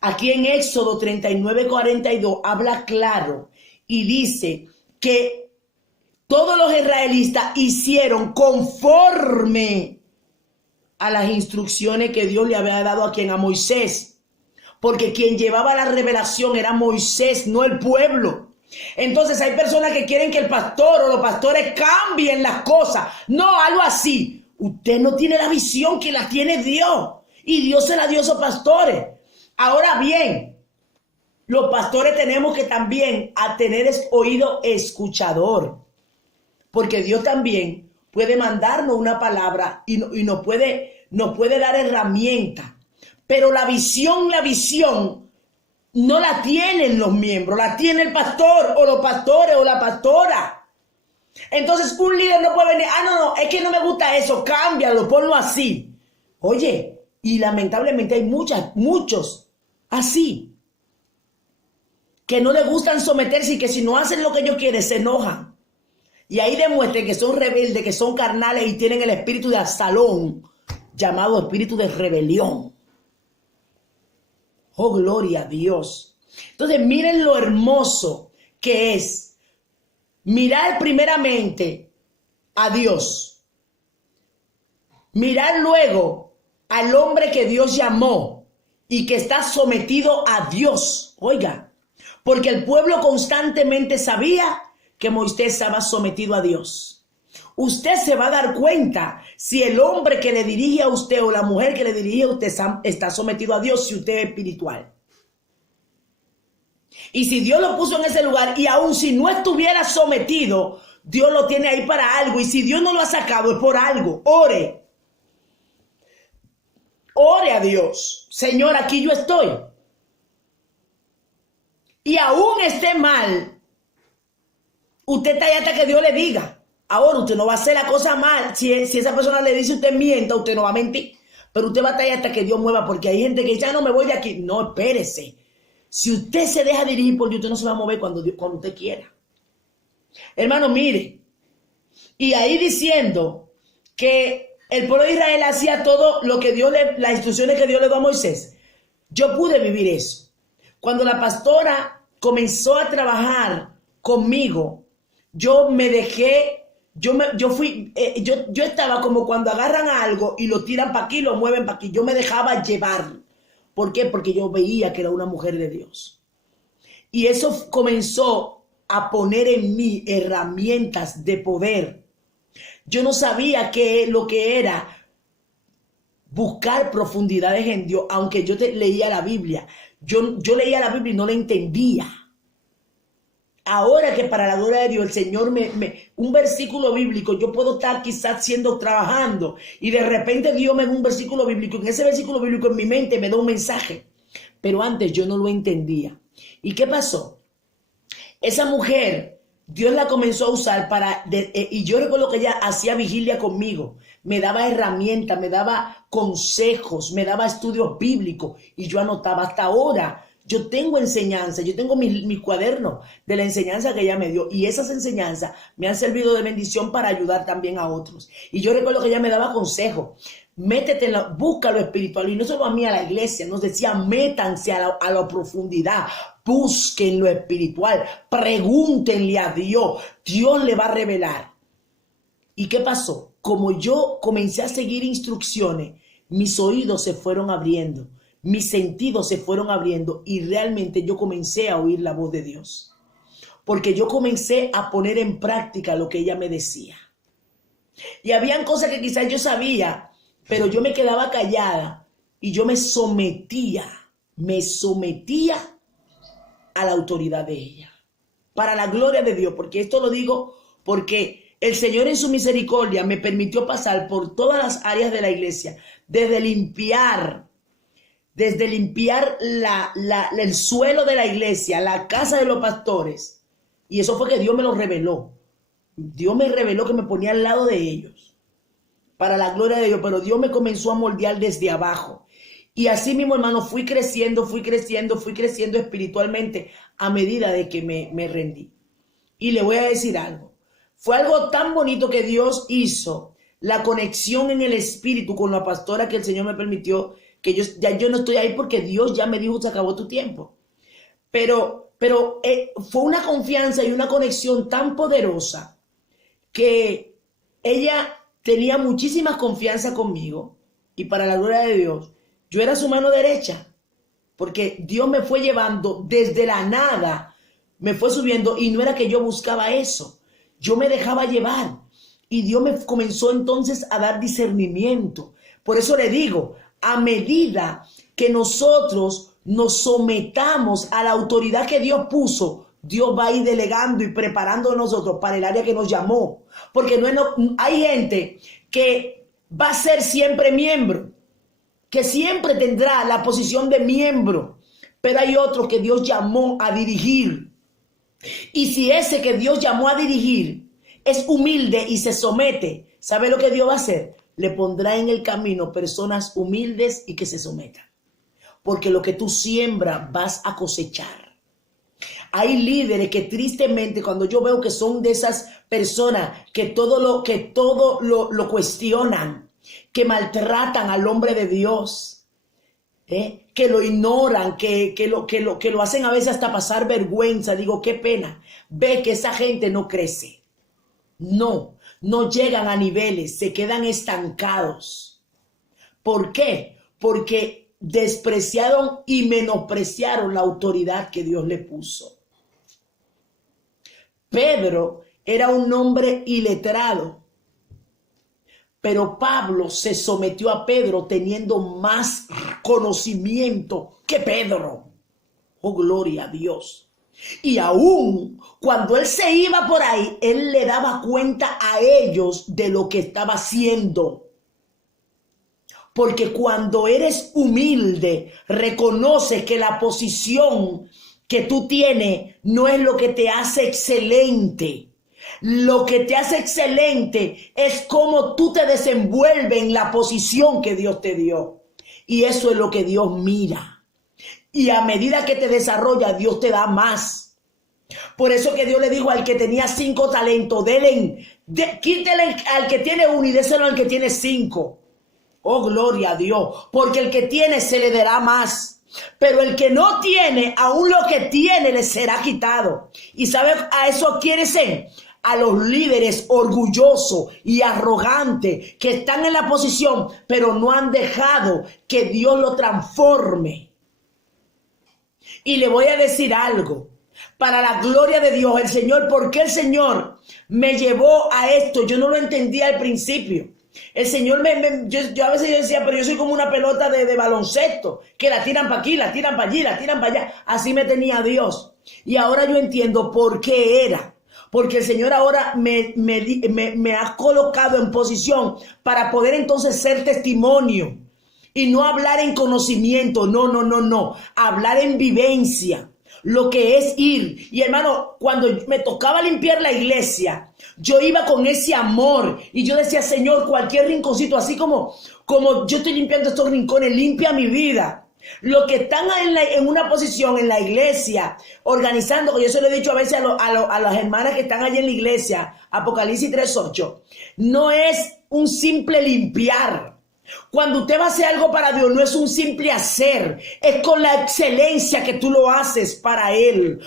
Aquí en Éxodo 39:42 habla claro y dice que todos los israelitas hicieron conforme a las instrucciones que Dios le había dado a Moisés. Porque quien llevaba la revelación era Moisés, no el pueblo. Entonces hay personas que quieren que el pastor o los pastores cambien las cosas. No, algo así. Usted no tiene la visión que la tiene Dios. Y Dios se la dio a esos pastores. Ahora bien, los pastores tenemos que también a tener oído escuchador. Porque Dios también puede mandarnos una palabra y nos puede dar herramientas. Pero la visión no la tienen los miembros, la tiene el pastor o los pastores o la pastora. Entonces un líder no puede venir, no, es que no me gusta eso, cámbialo, ponlo así. Oye, y lamentablemente hay muchos así, que no les gustan someterse y que si no hacen lo que ellos quieren se enojan. Y ahí demuestren que son rebeldes, que son carnales y tienen el espíritu de Absalón, llamado espíritu de rebelión. Oh, gloria a Dios. Entonces miren lo hermoso que es mirar primeramente a Dios. Mirar luego al hombre que Dios llamó y que está sometido a Dios. Oiga, porque el pueblo constantemente sabía que Moisés estaba sometido a Dios. Usted se va a dar cuenta si el hombre que le dirige a usted o la mujer que le dirige a usted está sometido a Dios, si usted es espiritual. Y si Dios lo puso en ese lugar y aun si no estuviera sometido, Dios lo tiene ahí para algo. Y si Dios no lo ha sacado es por algo. Ore. Ore a Dios. Señor, aquí yo estoy. Y aún esté mal, usted está ahí hasta que Dios le diga. Ahora usted no va a hacer la cosa mal. Si esa persona le dice usted mienta, usted no va a mentir. Pero usted va a estar ahí hasta que Dios mueva. Porque hay gente que dice, no me voy de aquí. No, espérese. Si usted se deja dirigir por Dios, usted no se va a mover cuando usted quiera. Hermano, mire. Y ahí diciendo que el pueblo de Israel hacía todo lo que las instrucciones que Dios le dio a Moisés. Yo pude vivir eso. Cuando la pastora comenzó a trabajar conmigo, yo me dejé, yo estaba como cuando agarran algo y lo tiran para aquí, lo mueven para aquí. Yo me dejaba llevar. ¿Por qué? Porque yo veía que era una mujer de Dios. Y eso comenzó a poner en mí herramientas de poder. Yo no sabía lo que era buscar profundidades en Dios, aunque yo leía la Biblia. Yo leía la Biblia y no la entendía. ahora que para la gloria de Dios el Señor un versículo bíblico, yo puedo estar quizás trabajando y de repente Dios me da un versículo bíblico, en ese versículo bíblico en mi mente me da un mensaje, pero antes yo no lo entendía. ¿Y qué pasó? Esa mujer, Dios la comenzó a usar y yo recuerdo que ella hacía vigilia conmigo, me daba herramientas, me daba consejos, me daba estudios bíblicos y yo anotaba. Hasta ahora yo tengo enseñanza, yo tengo mis cuadernos de la enseñanza que ella me dio y esas enseñanzas me han servido de bendición para ayudar también a otros. Y yo recuerdo que ella me daba consejos. Métete busca lo espiritual, y no solo a mí, a la iglesia, nos decía, métanse a la profundidad, busquen lo espiritual, pregúntenle a Dios, Dios le va a revelar. ¿Y qué pasó? Como yo comencé a seguir instrucciones, mis oídos se fueron abriendo, mis sentidos se fueron abriendo y realmente yo comencé a oír la voz de Dios. Porque yo comencé a poner en práctica lo que ella me decía. Y habían cosas que quizás yo sabía, pero yo me quedaba callada y yo me sometía a la autoridad de ella. Para la gloria de Dios, porque esto lo digo porque el Señor en su misericordia me permitió pasar por todas las áreas de la iglesia, desde limpiar el suelo de la iglesia, la casa de los pastores. Y eso fue que Dios me lo reveló. Dios me reveló que me ponía al lado de ellos. Para la gloria de Dios, pero Dios me comenzó a moldear desde abajo. Y así mismo, hermano, fui creciendo espiritualmente a medida de que me rendí. Y le voy a decir algo. Fue algo tan bonito que Dios hizo, la conexión en el espíritu con la pastora que el Señor me permitió, que yo no estoy ahí porque Dios ya me dijo, se acabó tu tiempo. Pero fue una confianza y una conexión tan poderosa que ella tenía muchísima confianza conmigo y para la gloria de Dios, yo era su mano derecha porque Dios me fue llevando desde la nada, me fue subiendo y no era que yo buscaba eso, yo me dejaba llevar y Dios me comenzó entonces a dar discernimiento. Por eso le digo, a medida que nosotros nos sometamos a la autoridad que Dios puso, Dios va a ir delegando y preparando a nosotros para el área que nos llamó. Porque hay gente que va a ser siempre miembro, que siempre tendrá la posición de miembro, pero hay otros que Dios llamó a dirigir. Y si ese que Dios llamó a dirigir es humilde y se somete, ¿sabe lo que Dios va a hacer? Le pondrá en el camino personas humildes y que se sometan. Porque lo que tú siembras vas a cosechar. Hay líderes que tristemente cuando yo veo que son de esas personas que todo lo cuestionan, que maltratan al hombre de Dios, que lo ignoran, que lo hacen a veces hasta pasar vergüenza. Digo, qué pena. Ve que esa gente no crece. No llegan a niveles, se quedan estancados. ¿Por qué? Porque despreciaron y menospreciaron la autoridad que Dios le puso. Pedro era un hombre iletrado, pero Pablo se sometió a Pedro teniendo más conocimiento que Pedro. Oh, gloria a Dios. Y aún cuando él se iba por ahí, él le daba cuenta a ellos de lo que estaba haciendo. Porque cuando eres humilde, reconoces que la posición que tú tienes no es lo que te hace excelente. Lo que te hace excelente es cómo tú te desenvuelves en la posición que Dios te dio. Y eso es lo que Dios mira. Y a medida que te desarrolla, Dios te da más. Por eso que Dios le dijo al que tenía 5 talentos, quítele al que tiene 1 y déselo al que tiene 5. Oh, gloria a Dios, porque el que tiene se le dará más. Pero el que no tiene, aún lo que tiene le será quitado. ¿Y sabe a eso quiere ser? A los líderes orgullosos y arrogantes que están en la posición, pero no han dejado que Dios lo transforme. Y le voy a decir algo. Para la gloria de Dios, el Señor, ¿por qué el Señor me llevó a esto? Yo no lo entendía al principio. El Señor yo a veces yo decía, pero yo soy como una pelota de baloncesto, que la tiran para aquí, la tiran para allí, la tiran para allá. Así me tenía Dios. Y ahora yo entiendo por qué era. Porque el Señor ahora me ha colocado en posición para poder entonces ser testimonio. Y no hablar en conocimiento, no. Hablar en vivencia. Lo que es ir. Y hermano, cuando me tocaba limpiar la iglesia, yo iba con ese amor. Y yo decía, Señor, cualquier rinconcito, así como yo estoy limpiando estos rincones, limpia mi vida. Los que están en una posición en la iglesia, organizando, que yo se lo he dicho a veces a las hermanas que están allí en la iglesia, Apocalipsis 3:8, no es un simple limpiar. Cuando usted va a hacer algo para Dios, no es un simple hacer, es con la excelencia que tú lo haces para Él.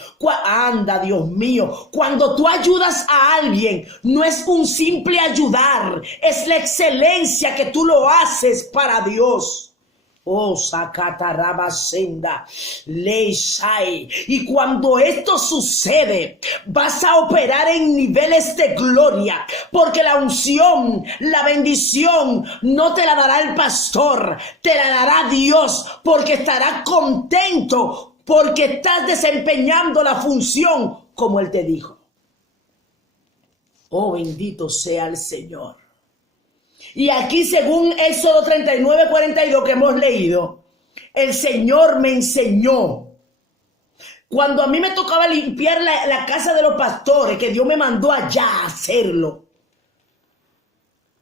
Anda, Dios mío, cuando tú ayudas a alguien, no es un simple ayudar, es la excelencia que tú lo haces para Dios. Oh, Sakatarabasenda, Leishai. Y cuando esto sucede, vas a operar en niveles de gloria, porque la unción, la bendición, no te la dará el pastor, te la dará Dios, porque estará contento, porque estás desempeñando la función como Él te dijo. Oh, bendito sea el Señor. Y aquí, según Éxodo 39:42 que hemos leído, el Señor me enseñó. Cuando a mí me tocaba limpiar la casa de los pastores, que Dios me mandó allá a hacerlo,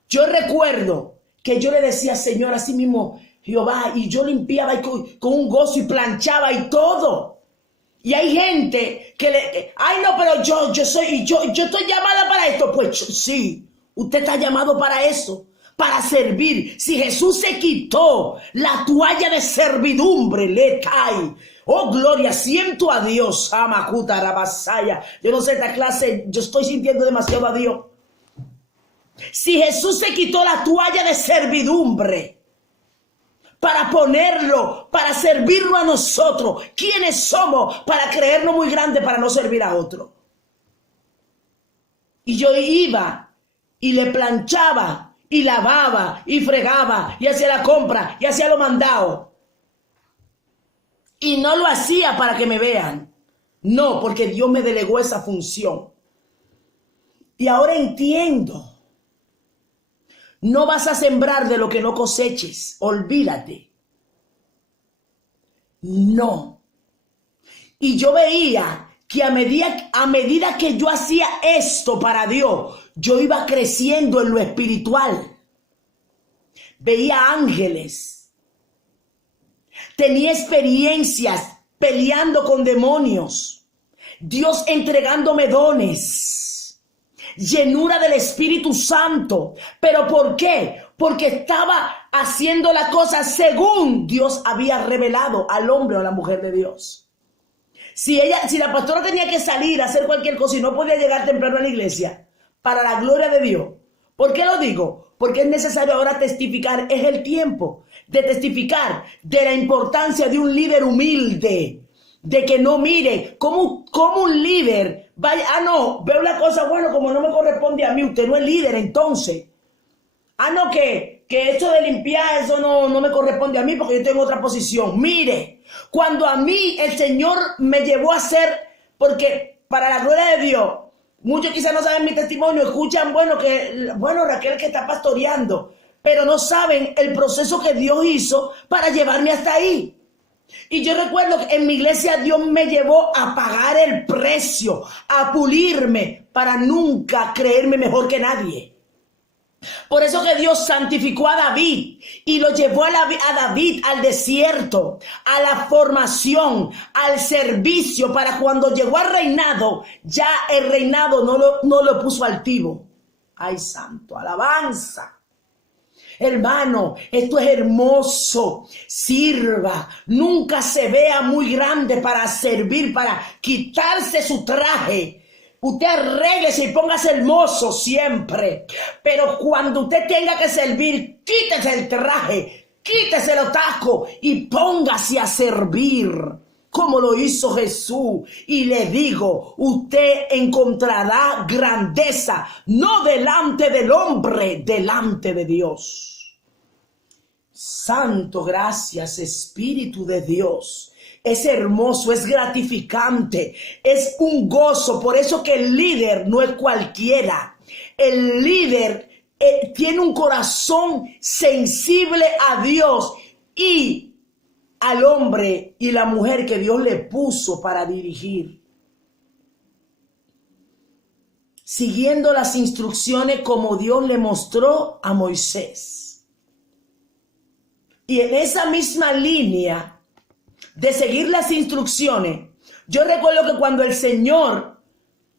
yo recuerdo que yo le decía, Señor, así mismo, Jehová, y yo limpiaba y con un gozo y planchaba y todo. Y hay gente que ay no, pero yo estoy llamada para esto. Pues sí, usted está llamado para eso. Para servir. Si Jesús se quitó la toalla de servidumbre, le cae. Oh, gloria, siento a Dios. Amakuta Rabasaya. Yo no sé esta clase, yo estoy sintiendo demasiado a Dios. Si Jesús se quitó la toalla de servidumbre para ponerlo, para servirlo a nosotros, ¿quiénes somos para creernos muy grandes para no servir a otro? Y yo iba y le planchaba y lavaba, y fregaba, y hacía la compra, y hacía lo mandado. Y no lo hacía para que me vean. No, porque Dios me delegó esa función. Y ahora entiendo. No vas a sembrar de lo que no coseches. Olvídate. No. Y yo veía que a medida que yo hacía esto para Dios, yo iba creciendo en lo espiritual. Veía ángeles. Tenía experiencias peleando con demonios. Dios entregándome dones. Llenura del Espíritu Santo. ¿Pero por qué? Porque estaba haciendo la cosa según Dios había revelado al hombre o a la mujer de Dios. Si la pastora tenía que salir a hacer cualquier cosa y no podía llegar temprano a la iglesia, para la gloria de Dios. ¿Por qué lo digo? Porque es necesario ahora testificar. Es el tiempo de testificar de la importancia de un líder humilde. De que no mire como un líder vaya, no, veo la cosa, bueno, como no me corresponde a mí, usted no es líder entonces. No, que esto de limpiar, eso no me corresponde a mí porque yo tengo otra posición. Mire, cuando a mí el Señor me llevó a hacer, porque para la gloria de Dios, muchos quizás no saben mi testimonio, escuchan, bueno, Raquel que está pastoreando, pero no saben el proceso que Dios hizo para llevarme hasta ahí. Y yo recuerdo que en mi iglesia Dios me llevó a pagar el precio, a pulirme para nunca creerme mejor que nadie. Por eso que Dios santificó a David y lo llevó a David al desierto, a la formación, al servicio, para cuando llegó al reinado, ya el reinado no lo puso altivo. Ay, santo, alabanza. Hermano, esto es hermoso. Sirva. Nunca se vea muy grande para servir, para quitarse su traje. Usted arréglese y póngase hermoso siempre. Pero cuando usted tenga que servir, quítese el traje, quítese los tacos y póngase a servir. Como lo hizo Jesús. Y le digo, usted encontrará grandeza, no delante del hombre, delante de Dios. Santo, gracias, Espíritu de Dios. es hermoso, es gratificante, es un gozo. Por eso que el líder no es cualquiera. El líder tiene un corazón sensible a Dios y al hombre y la mujer que Dios le puso para dirigir, siguiendo las instrucciones como Dios le mostró a Moisés. Y en esa misma línea de seguir las instrucciones, yo recuerdo que cuando el Señor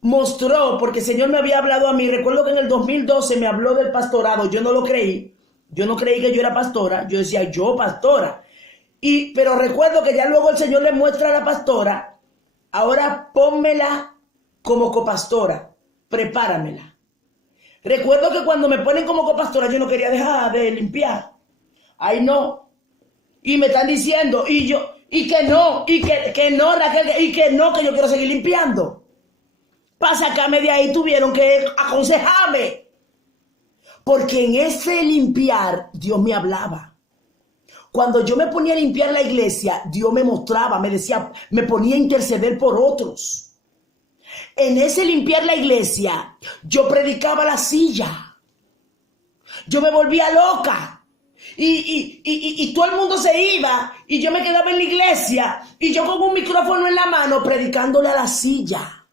mostró, porque el Señor me había hablado a mí, recuerdo que en el 2012 me habló del pastorado, yo no lo creí, yo no creí que yo era pastora, yo decía, yo pastora, pero recuerdo que ya luego el Señor le muestra a la pastora, ahora pónmela como copastora, prepáramela. Recuerdo que cuando me ponen como copastora yo no quería dejar de limpiar, ay no, y me están diciendo, y que no, Raquel, y que no, que yo quiero seguir limpiando. Para sacarme de ahí tuvieron que aconsejarme. Porque en ese limpiar Dios me hablaba. Cuando yo me ponía a limpiar la iglesia, Dios me mostraba, me decía, me ponía a interceder por otros. En ese limpiar la iglesia, yo predicaba la silla. Yo me volvía loca. Y todo el mundo se iba y yo me quedaba en la iglesia y yo con un micrófono en la mano predicándole a la silla.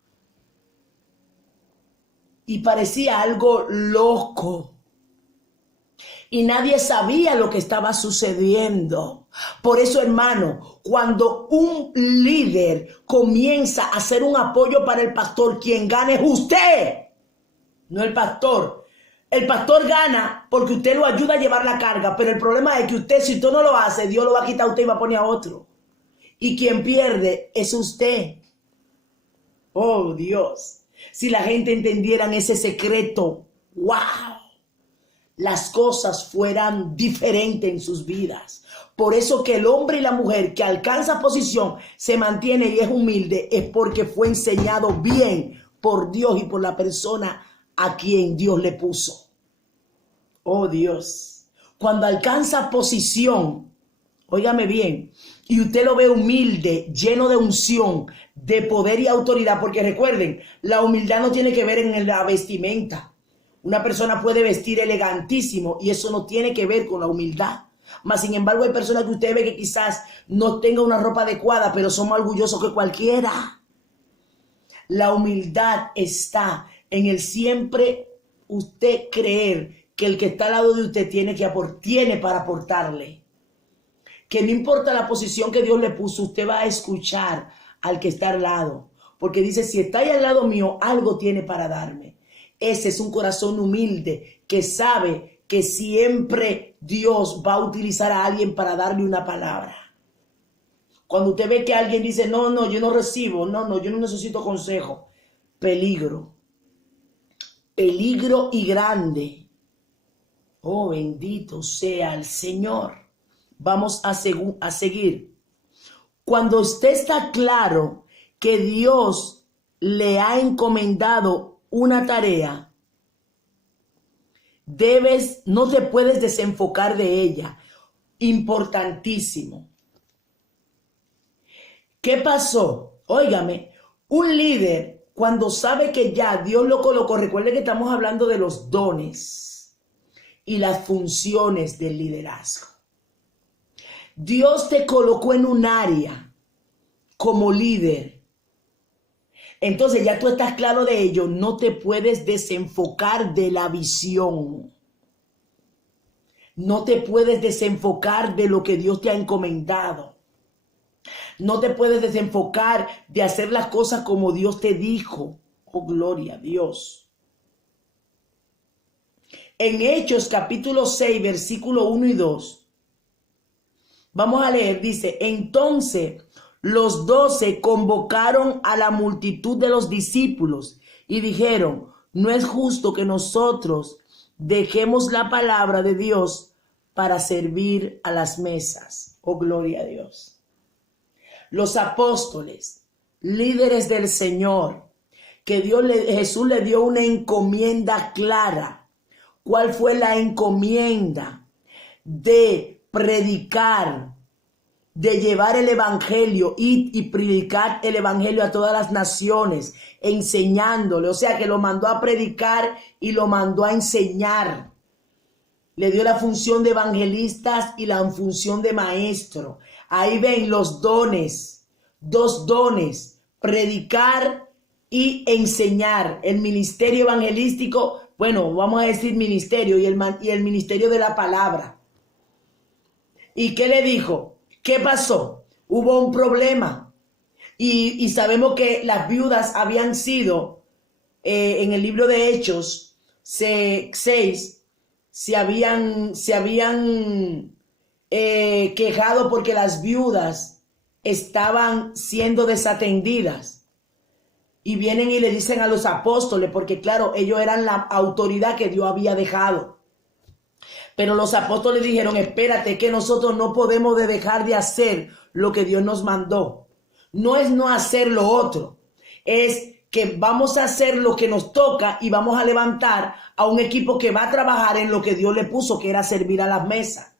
Y parecía algo loco. Y nadie sabía lo que estaba sucediendo. Por eso, hermano, cuando un líder comienza a hacer un apoyo para el pastor, quien gana es usted, no el pastor. El pastor gana porque usted lo ayuda a llevar la carga, pero el problema es que usted, si usted no lo hace, Dios lo va a quitar a usted y va a poner a otro. Y quien pierde es usted. Oh, Dios. Si la gente entendieran ese secreto, wow, las cosas fueran diferentes en sus vidas. Por eso que el hombre y la mujer que alcanza posición se mantiene y es humilde, es porque fue enseñado bien por Dios y por la persona a quien Dios le puso. Oh Dios, cuando alcanza posición, óigame bien, y usted lo ve humilde, lleno de unción, de poder y autoridad, porque recuerden, la humildad no tiene que ver en la vestimenta. Una persona puede vestir elegantísimo y eso no tiene que ver con la humildad. Mas, sin embargo, hay personas que usted ve que quizás no tengan una ropa adecuada, pero son más orgullosos que cualquiera. La humildad está en el siempre usted creer que el que está al lado de usted tiene para aportarle. Que no importa la posición que Dios le puso, usted va a escuchar al que está al lado. Porque dice, si está ahí al lado mío, algo tiene para darme. Ese es un corazón humilde que sabe que siempre Dios va a utilizar a alguien para darle una palabra. Cuando usted ve que alguien dice, no, yo no recibo, yo no necesito consejo. Peligro. Peligro y grande. Oh, bendito sea el Señor. Vamos a seguir. Cuando usted está claro que Dios le ha encomendado una tarea, no te puedes desenfocar de ella. Importantísimo. ¿Qué pasó? Óigame, un líder cuando sabe que ya Dios lo colocó, recuerde que estamos hablando de los dones y las funciones del liderazgo. Dios te colocó en un área como líder. Entonces ya tú estás claro de ello, no te puedes desenfocar de la visión. No te puedes desenfocar de lo que Dios te ha encomendado. No te puedes desenfocar de hacer las cosas como Dios te dijo. Oh, gloria a Dios. En Hechos capítulo 6, versículo 1 y 2. Vamos a leer, dice, entonces los 12 convocaron a la multitud de los discípulos y dijeron, no es justo que nosotros dejemos la palabra de Dios para servir a las mesas. Oh, gloria a Dios. Los apóstoles, líderes del Señor, que Jesús le dio una encomienda clara. ¿Cuál fue la encomienda? De predicar, de llevar el evangelio y predicar el evangelio a todas las naciones, enseñándole. O sea que lo mandó a predicar y lo mandó a enseñar. Le dio la función de evangelistas y la función de maestro. Ahí ven los dones, 2 dones, predicar y enseñar. El ministerio evangelístico, bueno, vamos a decir ministerio y el ministerio de la palabra. ¿Y qué le dijo? ¿Qué pasó? Hubo un problema y sabemos que las viudas habían sido, en el libro de Hechos 6, se habían quejado porque las viudas estaban siendo desatendidas. Y vienen y le dicen a los apóstoles, porque claro, ellos eran la autoridad que Dios había dejado. Pero los apóstoles dijeron, espérate, que nosotros no podemos dejar de hacer lo que Dios nos mandó. No es no hacer lo otro, es que vamos a hacer lo que nos toca y vamos a levantar a un equipo que va a trabajar en lo que Dios le puso, que era servir a las mesas.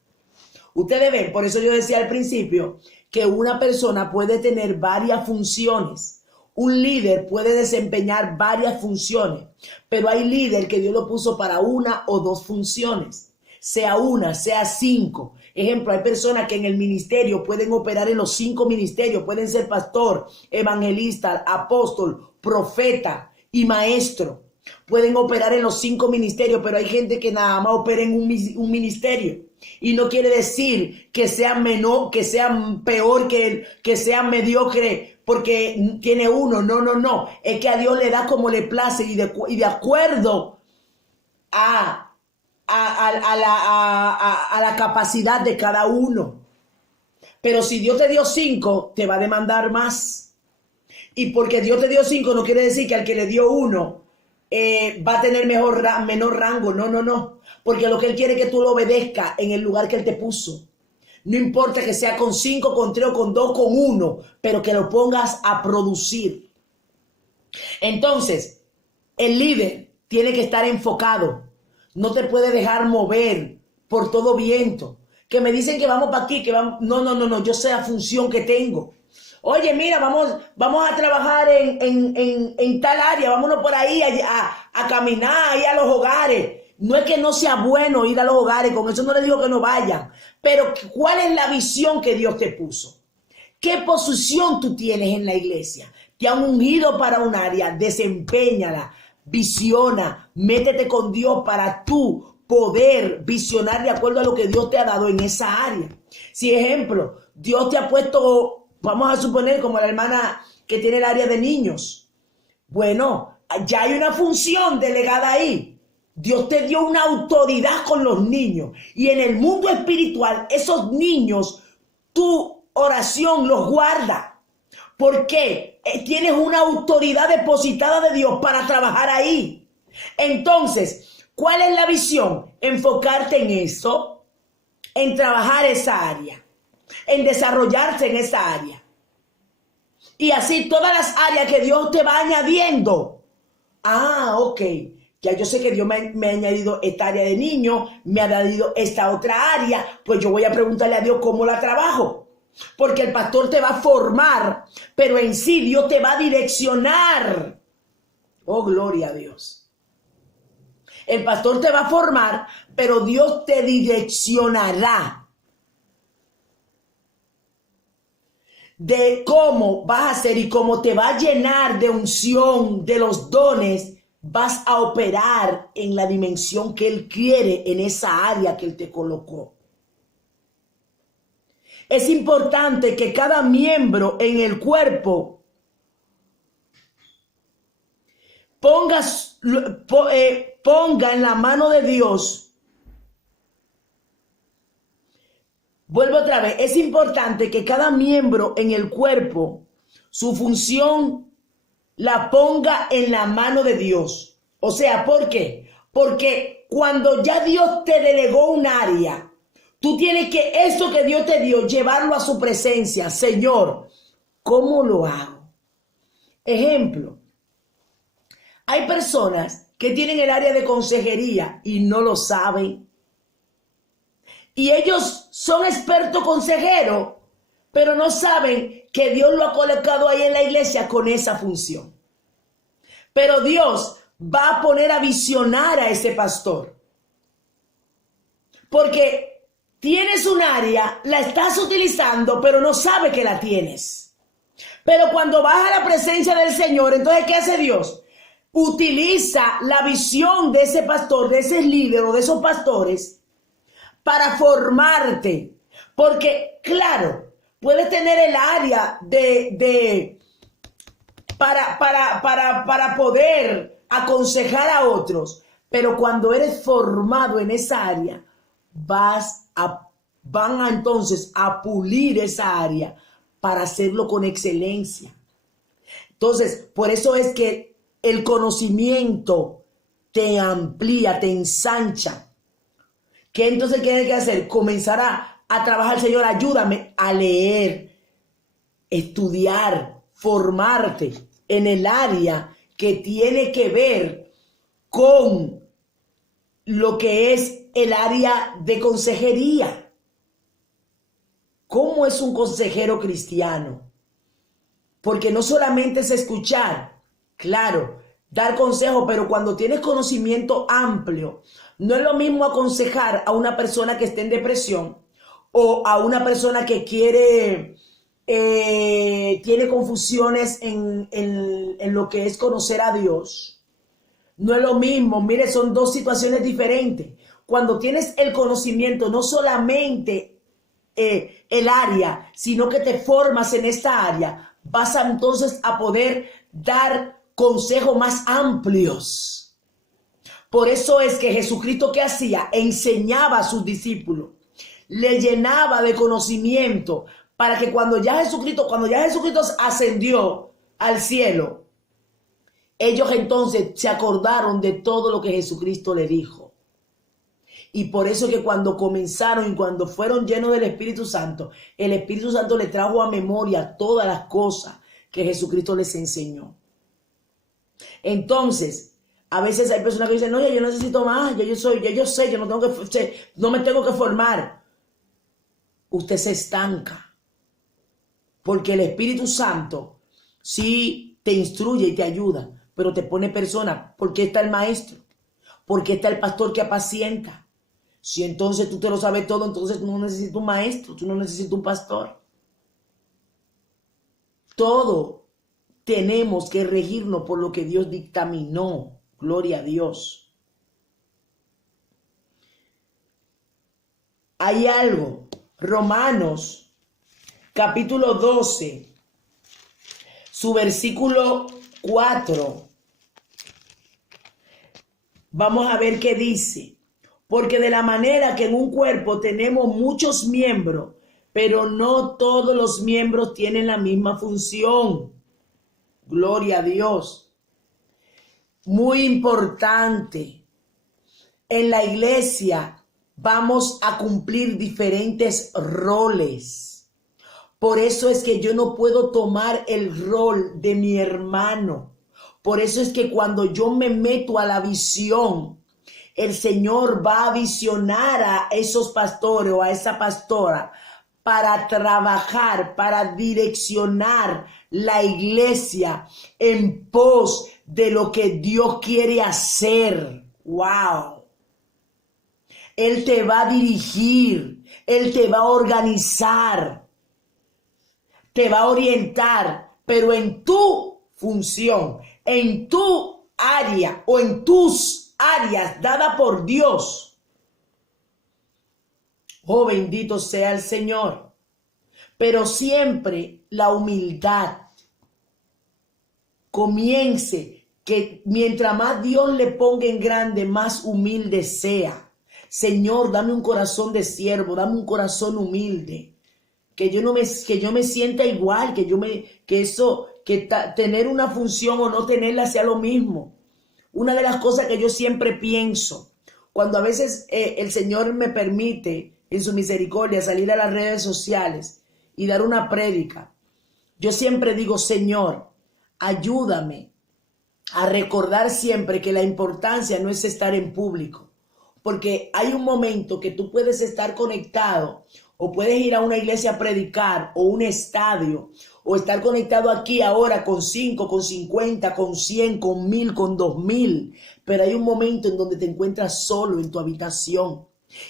Ustedes ven, por eso yo decía al principio que una persona puede tener varias funciones. Un líder puede desempeñar varias funciones, pero hay líder que Dios lo puso para 1 o 2 funciones. Sea 1, sea 5. Ejemplo, hay personas que en el ministerio pueden operar en los 5 ministerios. Pueden ser pastor, evangelista, apóstol, profeta y maestro. Pueden operar en los 5 ministerios, pero hay gente que nada más opera en un ministerio. Y no quiere decir que sean menor, que sean peor, que sean mediocre porque tiene uno. No. Es que a Dios le da como le place y de acuerdo a la capacidad de cada uno. Pero si Dios te dio 5, te va a demandar más. Y porque Dios te dio 5 no quiere decir que al que le dio 1 va a tener menor rango. No. Porque lo que Él quiere es que tú lo obedezcas en el lugar que Él te puso. No importa que sea con 5, con 3, con 2, con 1, pero que lo pongas a producir. Entonces, el líder tiene que estar enfocado. No te puede dejar mover por todo viento. Que me dicen que vamos para aquí, que vamos. No. Yo sé la función que tengo. Oye, mira, vamos a trabajar en tal área. Vámonos por ahí a caminar, ahí a los hogares. No es que no sea bueno ir a los hogares. Con eso no le digo que no vayan. Pero ¿cuál es la visión que Dios te puso? ¿Qué posición tú tienes en la iglesia? Te han ungido para un área. Desempéñala. Visiona, métete con Dios para tú poder visionar de acuerdo a lo que Dios te ha dado en esa área. Si ejemplo, Dios te ha puesto, vamos a suponer como la hermana que tiene el área de niños. Bueno, ya hay una función delegada ahí. Dios te dio una autoridad con los niños y en el mundo espiritual esos niños, tu oración los guarda. ¿Por qué? Tienes una autoridad depositada de Dios para trabajar ahí. Entonces, ¿cuál es la visión? Enfocarte en eso, en trabajar esa área, en desarrollarse en esa área. Y así todas las áreas que Dios te va añadiendo. Ok. Ya yo sé que Dios me ha añadido esta área de niños, me ha añadido esta otra área, pues yo voy a preguntarle a Dios cómo la trabajo. Porque el pastor te va a formar, pero en sí Dios te va a direccionar. Oh, gloria a Dios. El pastor te va a formar, pero Dios te direccionará de cómo vas a hacer y cómo te va a llenar de unción, de los dones. Vas a operar en la dimensión que Él quiere, en esa área que Él te colocó. Es importante que cada miembro en el cuerpo ponga en la mano de Dios. Vuelvo otra vez. Es importante que cada miembro en el cuerpo, su función la ponga en la mano de Dios. O sea, ¿por qué? Porque cuando ya Dios te delegó un área, tú tienes que eso que Dios te dio, llevarlo a su presencia. Señor, ¿cómo lo hago? Ejemplo, hay personas que tienen el área de consejería y no lo saben. Y ellos son expertos consejeros, pero no saben que Dios lo ha colocado ahí en la iglesia con esa función. Pero Dios va a poner a visionar a ese pastor. Porque tienes un área, la estás utilizando, pero no sabe que la tienes. Pero cuando vas a la presencia del Señor, entonces, ¿qué hace Dios? Utiliza la visión de ese pastor, de ese líder o de esos pastores para formarte. Porque, claro, puedes tener el área para poder aconsejar a otros, pero cuando eres formado en esa área, van entonces a pulir esa área para hacerlo con excelencia. Entonces, por eso es que el conocimiento te amplía, te ensancha. ¿Qué entonces tienes que hacer? Comenzar a trabajar, Señor, ayúdame a leer, estudiar, formarte en el área que tiene que ver con lo que es el área de consejería. ¿Cómo es un consejero cristiano? Porque no solamente es escuchar, claro, dar consejo, pero cuando tienes conocimiento amplio, no es lo mismo aconsejar a una persona que esté en depresión o a una persona que tiene confusiones en lo que es conocer a Dios. No es lo mismo, mire, son dos situaciones diferentes. Cuando tienes el conocimiento, no solamente el área, sino que te formas en esta área, vas entonces a poder dar consejos más amplios. Por eso es que Jesucristo, ¿qué hacía? Enseñaba a sus discípulos, le llenaba de conocimiento para que cuando ya Jesucristo ascendió al cielo, ellos entonces se acordaron de todo lo que Jesucristo le dijo. Y por eso que cuando comenzaron y cuando fueron llenos del Espíritu Santo, el Espíritu Santo les trajo a memoria todas las cosas que Jesucristo les enseñó. Entonces, a veces hay personas que dicen, no, yo necesito más, yo sé, yo no me tengo que formar. Usted se estanca. Porque el Espíritu Santo sí te instruye y te ayuda, pero te pone persona. ¿Por qué está el maestro? ¿Por qué está el pastor que apacienta? Si entonces tú te lo sabes todo, entonces tú no necesitas un maestro, tú no necesitas un pastor. Todo tenemos que regirnos por lo que Dios dictaminó. Gloria a Dios. Hay algo. Romanos, capítulo 12, su versículo 4. Vamos a ver qué dice. Porque de la manera que en un cuerpo tenemos muchos miembros, pero no todos los miembros tienen la misma función. Gloria a Dios. Muy importante. En la iglesia vamos a cumplir diferentes roles. Por eso es que yo no puedo tomar el rol de mi hermano. Por eso es que cuando yo me meto a la visión, el Señor va a visionar a esos pastores o a esa pastora para trabajar, para direccionar la iglesia en pos de lo que Dios quiere hacer. ¡Wow! Él te va a dirigir, Él te va a organizar, te va a orientar, pero en tu función, en tu área o en tus áreas dadas por Dios. Oh, bendito sea el Señor. Pero siempre la humildad comience, que mientras más Dios le ponga en grande, más humilde sea. Señor, dame un corazón de siervo, dame un corazón humilde. Que yo me sienta igual, tener una función o no tenerla sea lo mismo. Una de las cosas que yo siempre pienso, cuando a veces el Señor me permite en su misericordia salir a las redes sociales y dar una prédica, yo siempre digo, Señor, ayúdame a recordar siempre que la importancia no es estar en público, porque hay un momento que tú puedes estar conectado o puedes ir a una iglesia a predicar o un estadio o estar conectado aquí ahora con 5, con 50, con 100, con 1000, con 2000. Pero hay un momento en donde te encuentras solo en tu habitación.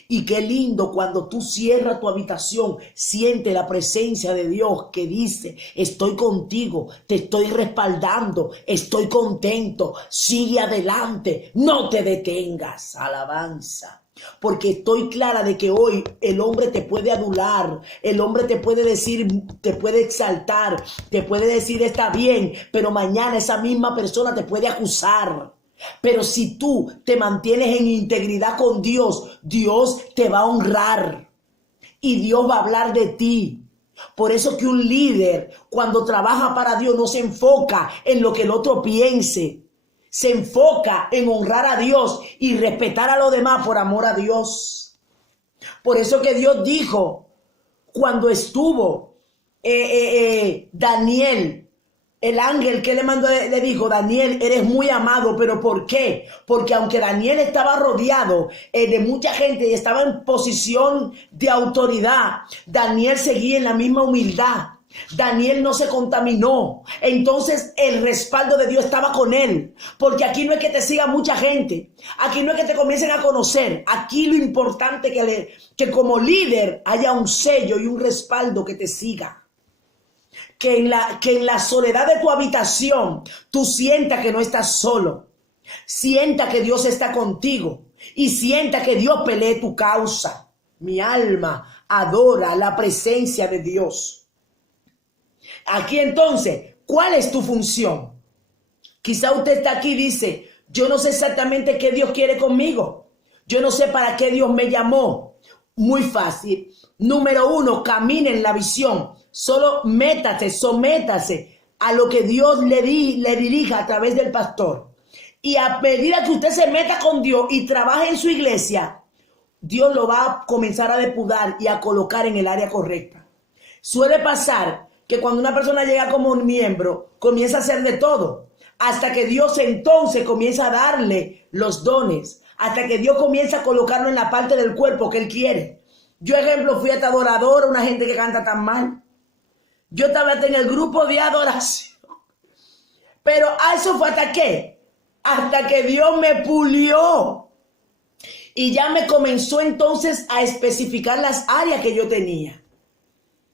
Y qué lindo cuando tú cierras tu habitación, siente la presencia de Dios que dice: estoy contigo, te estoy respaldando, estoy contento, sigue adelante, no te detengas. Alabanza. Porque estoy clara de que hoy el hombre te puede adular, el hombre te puede decir, te puede exaltar, te puede decir está bien, pero mañana esa misma persona te puede acusar. Pero si tú te mantienes en integridad con Dios, Dios te va a honrar y Dios va a hablar de ti. Por eso que un líder, cuando trabaja para Dios, no se enfoca en lo que el otro piense. Se enfoca en honrar a Dios y respetar a los demás por amor a Dios. Por eso que Dios dijo, cuando estuvo Daniel, el ángel que le mandó le dijo: Daniel, eres muy amado. ¿Pero por qué? Porque aunque Daniel estaba rodeado de mucha gente y estaba en posición de autoridad, Daniel seguía en la misma humildad. Daniel no se contaminó. Entonces el respaldo de Dios estaba con él. Porque aquí no es que te siga mucha gente. Aquí no es que te comiencen a conocer. Aquí lo importante es que como líder haya un sello y un respaldo que te siga. Que en la soledad de tu habitación tú sientas que no estás solo. Sienta que Dios está contigo. Y sienta que Dios pelee tu causa. Mi alma adora la presencia de Dios. Aquí entonces, ¿cuál es tu función? Quizá usted está aquí y dice: yo no sé exactamente qué Dios quiere conmigo. Yo no sé para qué Dios me llamó. Muy fácil. Número 1, camine en la visión. Solo sométase a lo que Dios le dirija a través del pastor. Y a medida que usted se meta con Dios y trabaje en su iglesia, Dios lo va a comenzar a depurar y a colocar en el área correcta. Suele pasar que cuando una persona llega como un miembro, comienza a hacer de todo, hasta que Dios entonces comienza a darle los dones, hasta que Dios comienza a colocarlo en la parte del cuerpo que Él quiere. Yo, ejemplo, fui hasta adoradora, una gente que canta tan mal. Yo estaba en el grupo de adoración. Pero a eso fue hasta qué? Hasta que Dios me pulió. Y ya me comenzó entonces a especificar las áreas que yo tenía.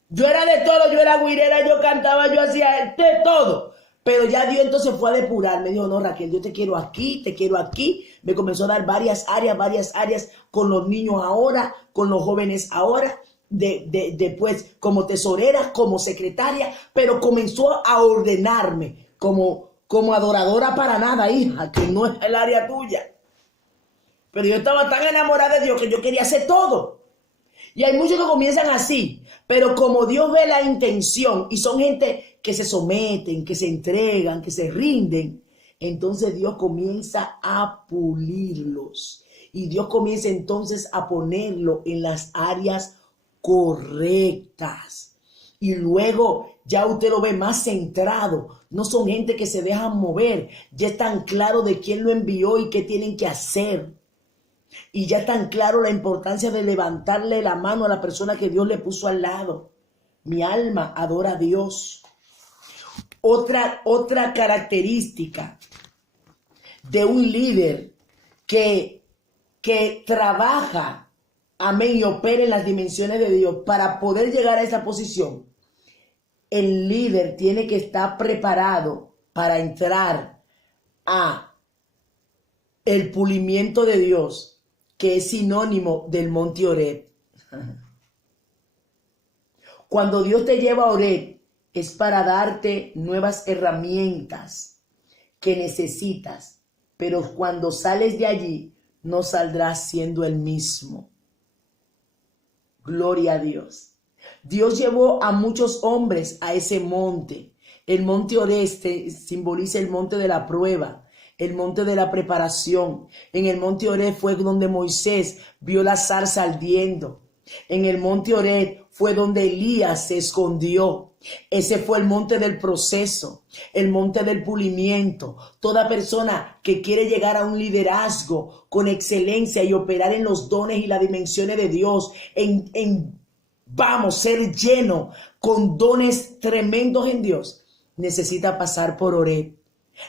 Yo era de todo, yo era güirera, yo cantaba, yo hacía de todo. Pero ya Dios entonces fue a depurar. Me dijo: no, Raquel, yo te quiero aquí, te quiero aquí. Me comenzó a dar varias áreas con los niños ahora, con los jóvenes ahora. Después como tesorera, como secretaria. Pero comenzó a ordenarme como adoradora para nada, hija, que no es el área tuya. Pero yo estaba tan enamorada de Dios que yo quería hacer todo. Y hay muchos que comienzan así, pero como Dios ve la intención y son gente que se someten, que se entregan, que se rinden, entonces Dios comienza a pulirlos. Y Dios comienza entonces a ponerlo en las áreas correctas. Y luego ya usted lo ve más centrado. No son gente que se dejan mover. Ya están claros de quién lo envió y qué tienen que hacer. Y ya tan claro la importancia de levantarle la mano a la persona que Dios le puso al lado. Mi alma adora a Dios. Otra característica de un líder que trabaja, amén, y opera en las dimensiones de Dios para poder llegar a esa posición. El líder tiene que estar preparado para entrar a el pulimiento de Dios, que es sinónimo del monte Horeb. Cuando Dios te lleva a Horeb, es para darte nuevas herramientas que necesitas, pero cuando sales de allí, no saldrás siendo el mismo. Gloria a Dios. Dios llevó a muchos hombres a ese monte. El monte Horeb simboliza el monte de la prueba, el monte de la preparación. En el monte Horeb fue donde Moisés vio la zarza ardiendo. En el monte Oreb fue donde Elías se escondió. Ese fue el monte del proceso, el monte del pulimiento. Toda persona que quiere llegar a un liderazgo con excelencia y operar en los dones y las dimensiones de Dios, vamos, ser lleno con dones tremendos en Dios, necesita pasar por Oreb.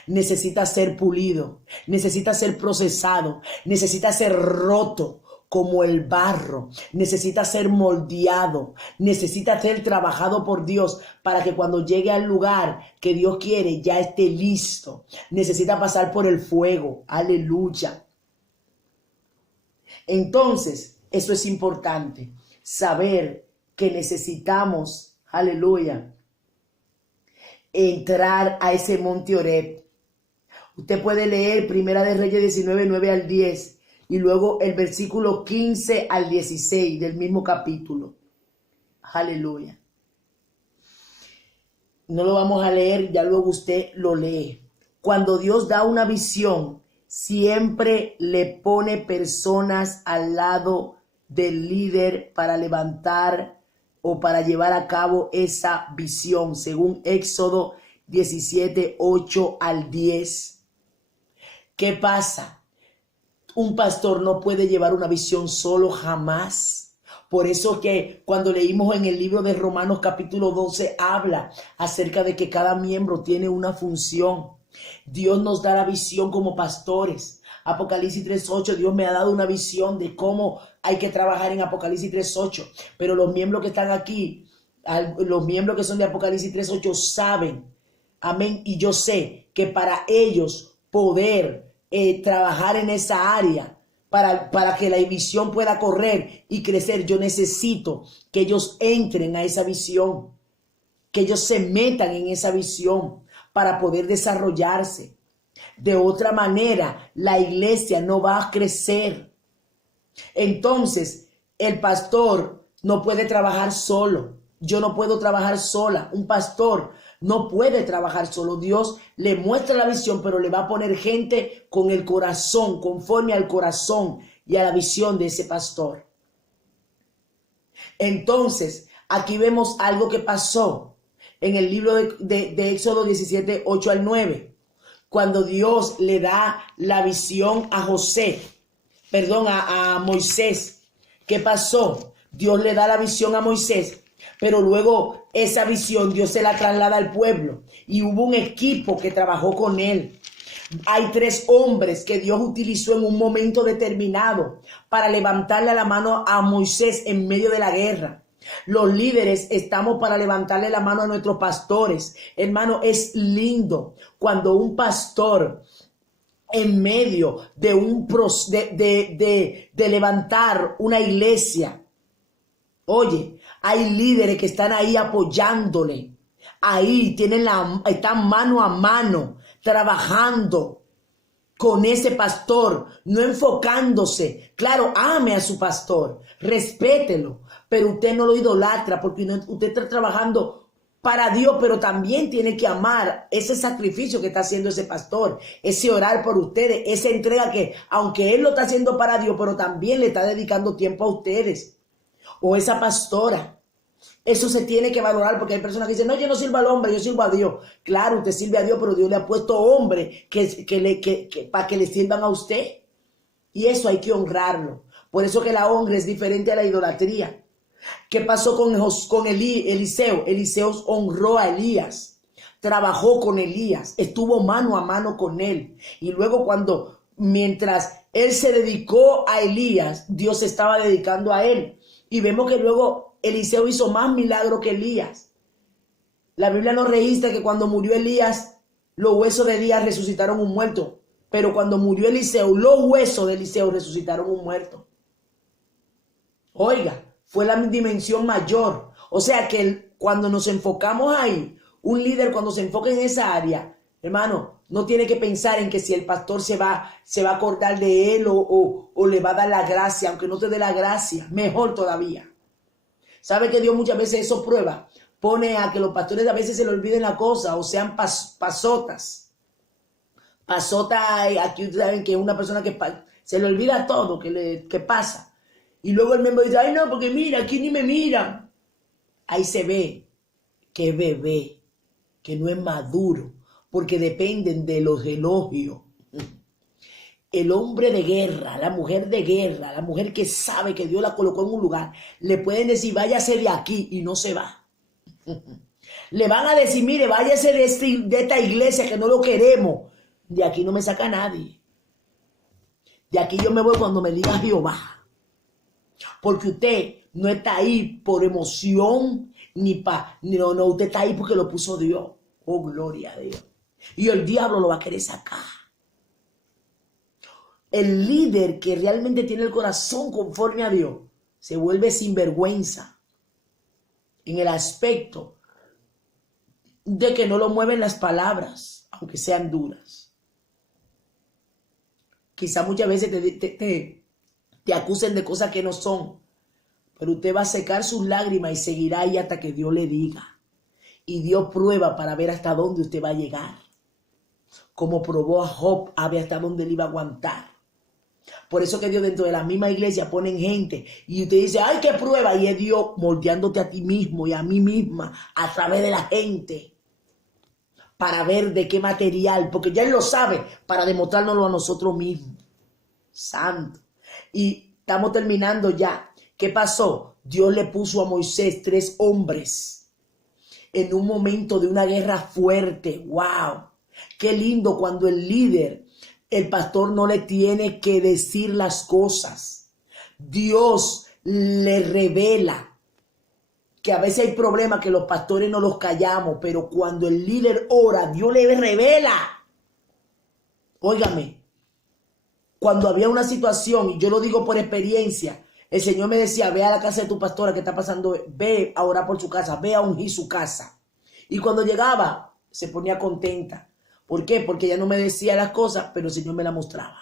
Necesita ser pulido, necesita ser procesado, necesita ser roto como el barro, necesita ser moldeado, necesita ser trabajado por Dios para que cuando llegue al lugar que Dios quiere ya esté listo. Necesita pasar por el fuego, aleluya. Entonces, eso es importante, saber que necesitamos, aleluya, entrar a ese monte Oreb. Usted puede leer Primera de Reyes 19, 9 al 10 y luego el versículo 15 al 16 del mismo capítulo. Aleluya. No lo vamos a leer, ya luego usted lo lee. Cuando Dios da una visión, siempre le pone personas al lado del líder para levantar o para llevar a cabo esa visión, según Éxodo 17, 8 al 10. ¿Qué pasa? Un pastor no puede llevar una visión solo, jamás. Por eso que cuando leímos en el libro de Romanos capítulo 12, habla acerca de que cada miembro tiene una función. Dios nos da la visión como pastores. Apocalipsis 3.8, Dios me ha dado una visión de cómo hay que trabajar en Apocalipsis 3.8. Pero los miembros que están aquí, los miembros que son de Apocalipsis 3.8 saben, amén, y yo sé que para ellos poder trabajar en esa área, para que la visión pueda correr y crecer, yo necesito que ellos entren a esa visión, que ellos se metan en esa visión para poder desarrollarse. De otra manera, la iglesia no va a crecer. Entonces, el pastor no puede trabajar solo. Yo no puedo trabajar sola. Un pastor no puede trabajar solo. Dios le muestra la visión, pero le va a poner gente con el corazón, conforme al corazón y a la visión de ese pastor. Entonces, aquí vemos algo que pasó en el libro de Éxodo 17, 8 al 9. Cuando Dios le da la visión a Moisés. ¿Qué pasó? Dios le da la visión a Moisés, pero luego esa visión Dios se la traslada al pueblo y hubo un equipo que trabajó con él. Hay 3 hombres que Dios utilizó en un momento determinado para levantarle la mano a Moisés en medio de la guerra. Los líderes estamos para levantarle la mano a nuestros pastores. Hermano, es lindo cuando un pastor en medio de levantar una iglesia, oye, hay líderes que están ahí apoyándole. Ahí están mano a mano trabajando con ese pastor, no enfocándose. Claro, ame a su pastor, respételo, pero usted no lo idolatra porque usted está trabajando para Dios, pero también tiene que amar ese sacrificio que está haciendo ese pastor, ese orar por ustedes, esa entrega que, aunque él lo está haciendo para Dios, pero también le está dedicando tiempo a ustedes. O esa pastora. Eso se tiene que valorar porque hay personas que dicen, no, yo no sirvo al hombre, yo sirvo a Dios. Claro, usted sirve a Dios, pero Dios le ha puesto hombres para que le sirvan a usted. Y eso hay que honrarlo. Por eso que la honra es diferente a la idolatría. ¿Qué pasó con Eliseo? Eliseo honró a Elías, trabajó con Elías, estuvo mano a mano con él. Y luego mientras él se dedicó a Elías, Dios se estaba dedicando a él. Y vemos que luego Eliseo hizo más milagros que Elías. La Biblia nos registra que cuando murió Elías, los huesos de Elías resucitaron un muerto. Pero cuando murió Eliseo, los huesos de Eliseo resucitaron un muerto. Oiga, fue la dimensión mayor. O sea que cuando nos enfocamos ahí, un líder cuando se enfoca en esa área, hermano, no tiene que pensar en que si el pastor se va a acordar de él o le va a dar la gracia, aunque no te dé la gracia, mejor todavía. ¿Sabe que Dios muchas veces eso prueba? Pone a que los pastores a veces se le olviden la cosa o sean pasotas. Pasota, aquí ustedes saben que es una persona que se le olvida todo, que pasa. Y luego el miembro dice, ay no, porque mira, aquí ni me miran. Ahí se ve que es bebé, que no es maduro, porque dependen de los elogios. El hombre de guerra, la mujer que sabe que Dios la colocó en un lugar, le pueden decir, váyase de aquí y no se va. Le van a decir, mire, váyase de esta iglesia que no lo queremos. De aquí no me saca nadie. De aquí yo me voy cuando me diga Jehová. Porque usted no está ahí por emoción, no, usted está ahí porque lo puso Dios. Oh, gloria a Dios. Y el diablo lo va a querer sacar. El líder que realmente tiene el corazón conforme a Dios se vuelve sinvergüenza en el aspecto de que no lo mueven las palabras, aunque sean duras. Quizá muchas veces te acusen de cosas que no son, pero usted va a secar sus lágrimas y seguirá ahí hasta que Dios le diga. Y Dios prueba para ver hasta dónde usted va a llegar. Como probó a Job, a ver hasta dónde le iba a aguantar. Por eso que Dios dentro de la misma iglesia ponen gente y usted dice, ay, qué prueba. Y es Dios moldeándote a ti mismo y a mí misma a través de la gente para ver de qué material, porque ya Él lo sabe, para demostrárnoslo a nosotros mismos. Santo. Y estamos terminando ya. ¿Qué pasó? Dios le puso a Moisés 3 hombres en un momento de una guerra fuerte. ¡Wow! Qué lindo cuando el líder, el pastor, no le tiene que decir las cosas. Dios le revela que a veces hay problemas que los pastores no los callamos, pero cuando el líder ora, Dios le revela. Óigame, cuando había una situación, y yo lo digo por experiencia, el Señor me decía, ve a la casa de tu pastora que está pasando, ve a orar por su casa, ve a ungir su casa. Y cuando llegaba, se ponía contenta. ¿Por qué? Porque ella no me decía las cosas, pero el Señor me las mostraba.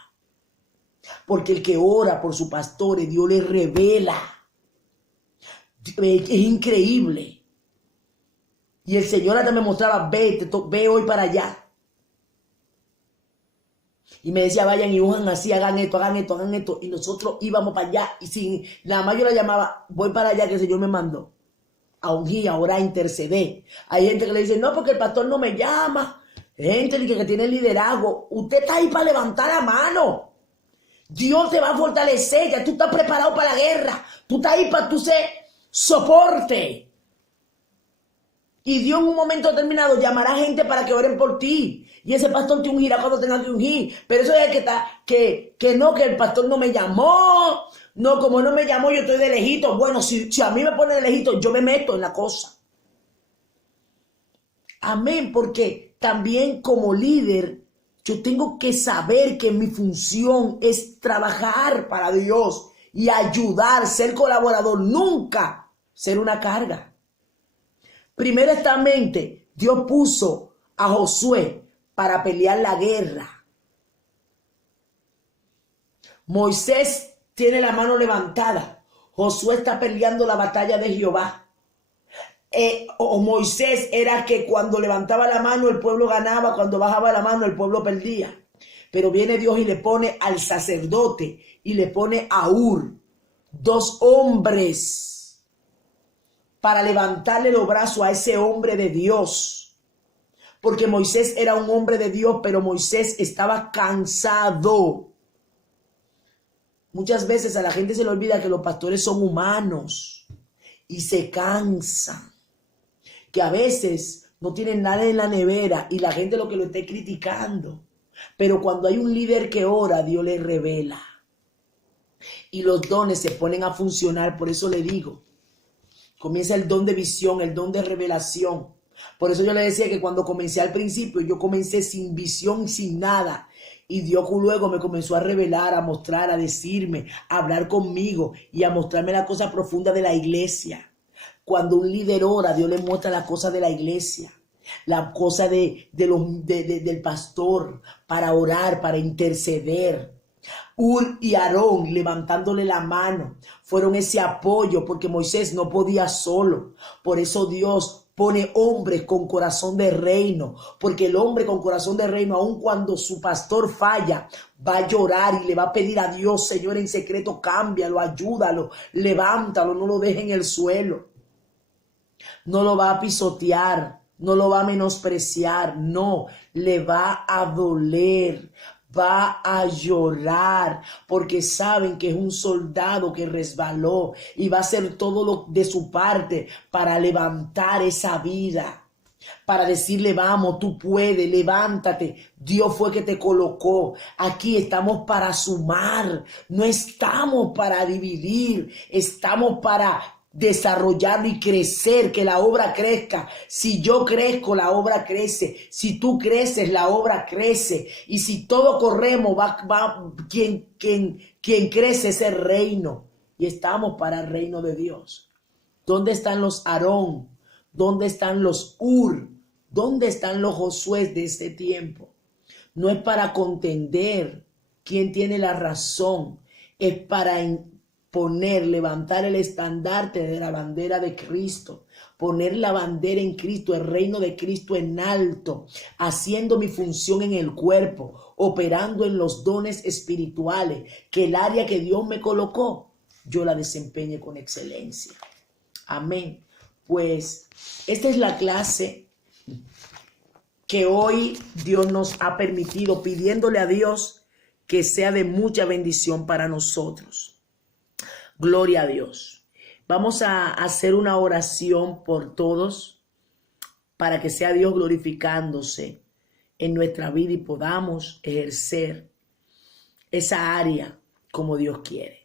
Porque el que ora por su pastor, Dios le revela. Es increíble. Y el Señor hasta me mostraba, ve hoy para allá. Y me decía, vayan y unjan así, hagan esto, hagan esto, hagan esto. Y nosotros íbamos para allá. Y sin nada más yo la llamaba, voy para allá que el Señor me mandó. A ungir, a orar, a interceder. Hay gente que le dice, no, porque el pastor no me llama. Gente que tiene liderazgo. Usted está ahí para levantar la mano. Dios te va a fortalecer. Ya tú estás preparado para la guerra. Tú estás ahí para tú ser soporte. Y Dios en un momento determinado llamará gente para que oren por ti. Y ese pastor te ungirá cuando tenga que ungir. Pero eso es que el pastor no me llamó. No, como no me llamó, yo estoy de lejito. Bueno, si a mí me pone de lejito, yo me meto en la cosa. Amén, porque también como líder, yo tengo que saber que mi función es trabajar para Dios y ayudar, ser colaborador, nunca ser una carga. Primeramente, Dios puso a Josué para pelear la guerra. Moisés tiene la mano levantada. Josué está peleando la batalla de Jehová. Moisés era que cuando levantaba la mano el pueblo ganaba, cuando bajaba la mano el pueblo perdía. Pero viene Dios y le pone al sacerdote y le pone a Hur, 2 hombres para levantarle los brazos a ese hombre de Dios. Porque Moisés era un hombre de Dios, pero Moisés estaba cansado. Muchas veces a la gente se le olvida que los pastores son humanos y se cansan. Que a veces no tienen nada en la nevera y la gente lo que lo esté criticando. Pero cuando hay un líder que ora, Dios le revela. Y los dones se ponen a funcionar. Por eso le digo, comienza el don de visión, el don de revelación. Por eso yo le decía que cuando comencé al principio, yo comencé sin visión, sin nada. Y Dios luego me comenzó a revelar, a mostrar, a decirme, a hablar conmigo y a mostrarme la cosa profunda de la iglesia. Cuando un líder ora, Dios le muestra la cosa de la iglesia, la cosa del pastor, para orar, para interceder. Hur y Aarón levantándole la mano fueron ese apoyo porque Moisés no podía solo. Por eso Dios pone hombres con corazón de reino, porque el hombre con corazón de reino, aun cuando su pastor falla, va a llorar y le va a pedir a Dios: Señor, en secreto, cámbialo, ayúdalo, levántalo, no lo deje en el suelo. No lo va a pisotear, no lo va a menospreciar, no, le va a doler, va a llorar, porque saben que es un soldado que resbaló y va a hacer todo lo de su parte para levantar esa vida, para decirle: vamos, tú puedes, levántate, Dios fue que te colocó. Aquí estamos para sumar, no estamos para dividir, estamos para desarrollarlo y crecer, que la obra crezca. Si yo crezco, la obra crece. Si tú creces, la obra crece. Y si todos corremos, quien crece es el reino. Y estamos para el reino de Dios. ¿Dónde están los Aarón? ¿Dónde están los Hur? ¿Dónde están los Josué de este tiempo? No es para contender quién tiene la razón, es para levantar el estandarte de la bandera de Cristo, poner la bandera en Cristo, el reino de Cristo en alto, haciendo mi función en el cuerpo, operando en los dones espirituales, que el área que Dios me colocó, yo la desempeñe con excelencia. Amén. Pues esta es la clase que hoy Dios nos ha permitido, pidiéndole a Dios que sea de mucha bendición para nosotros. Gloria a Dios. Vamos a hacer una oración por todos para que sea Dios glorificándose en nuestra vida y podamos ejercer esa área como Dios quiere.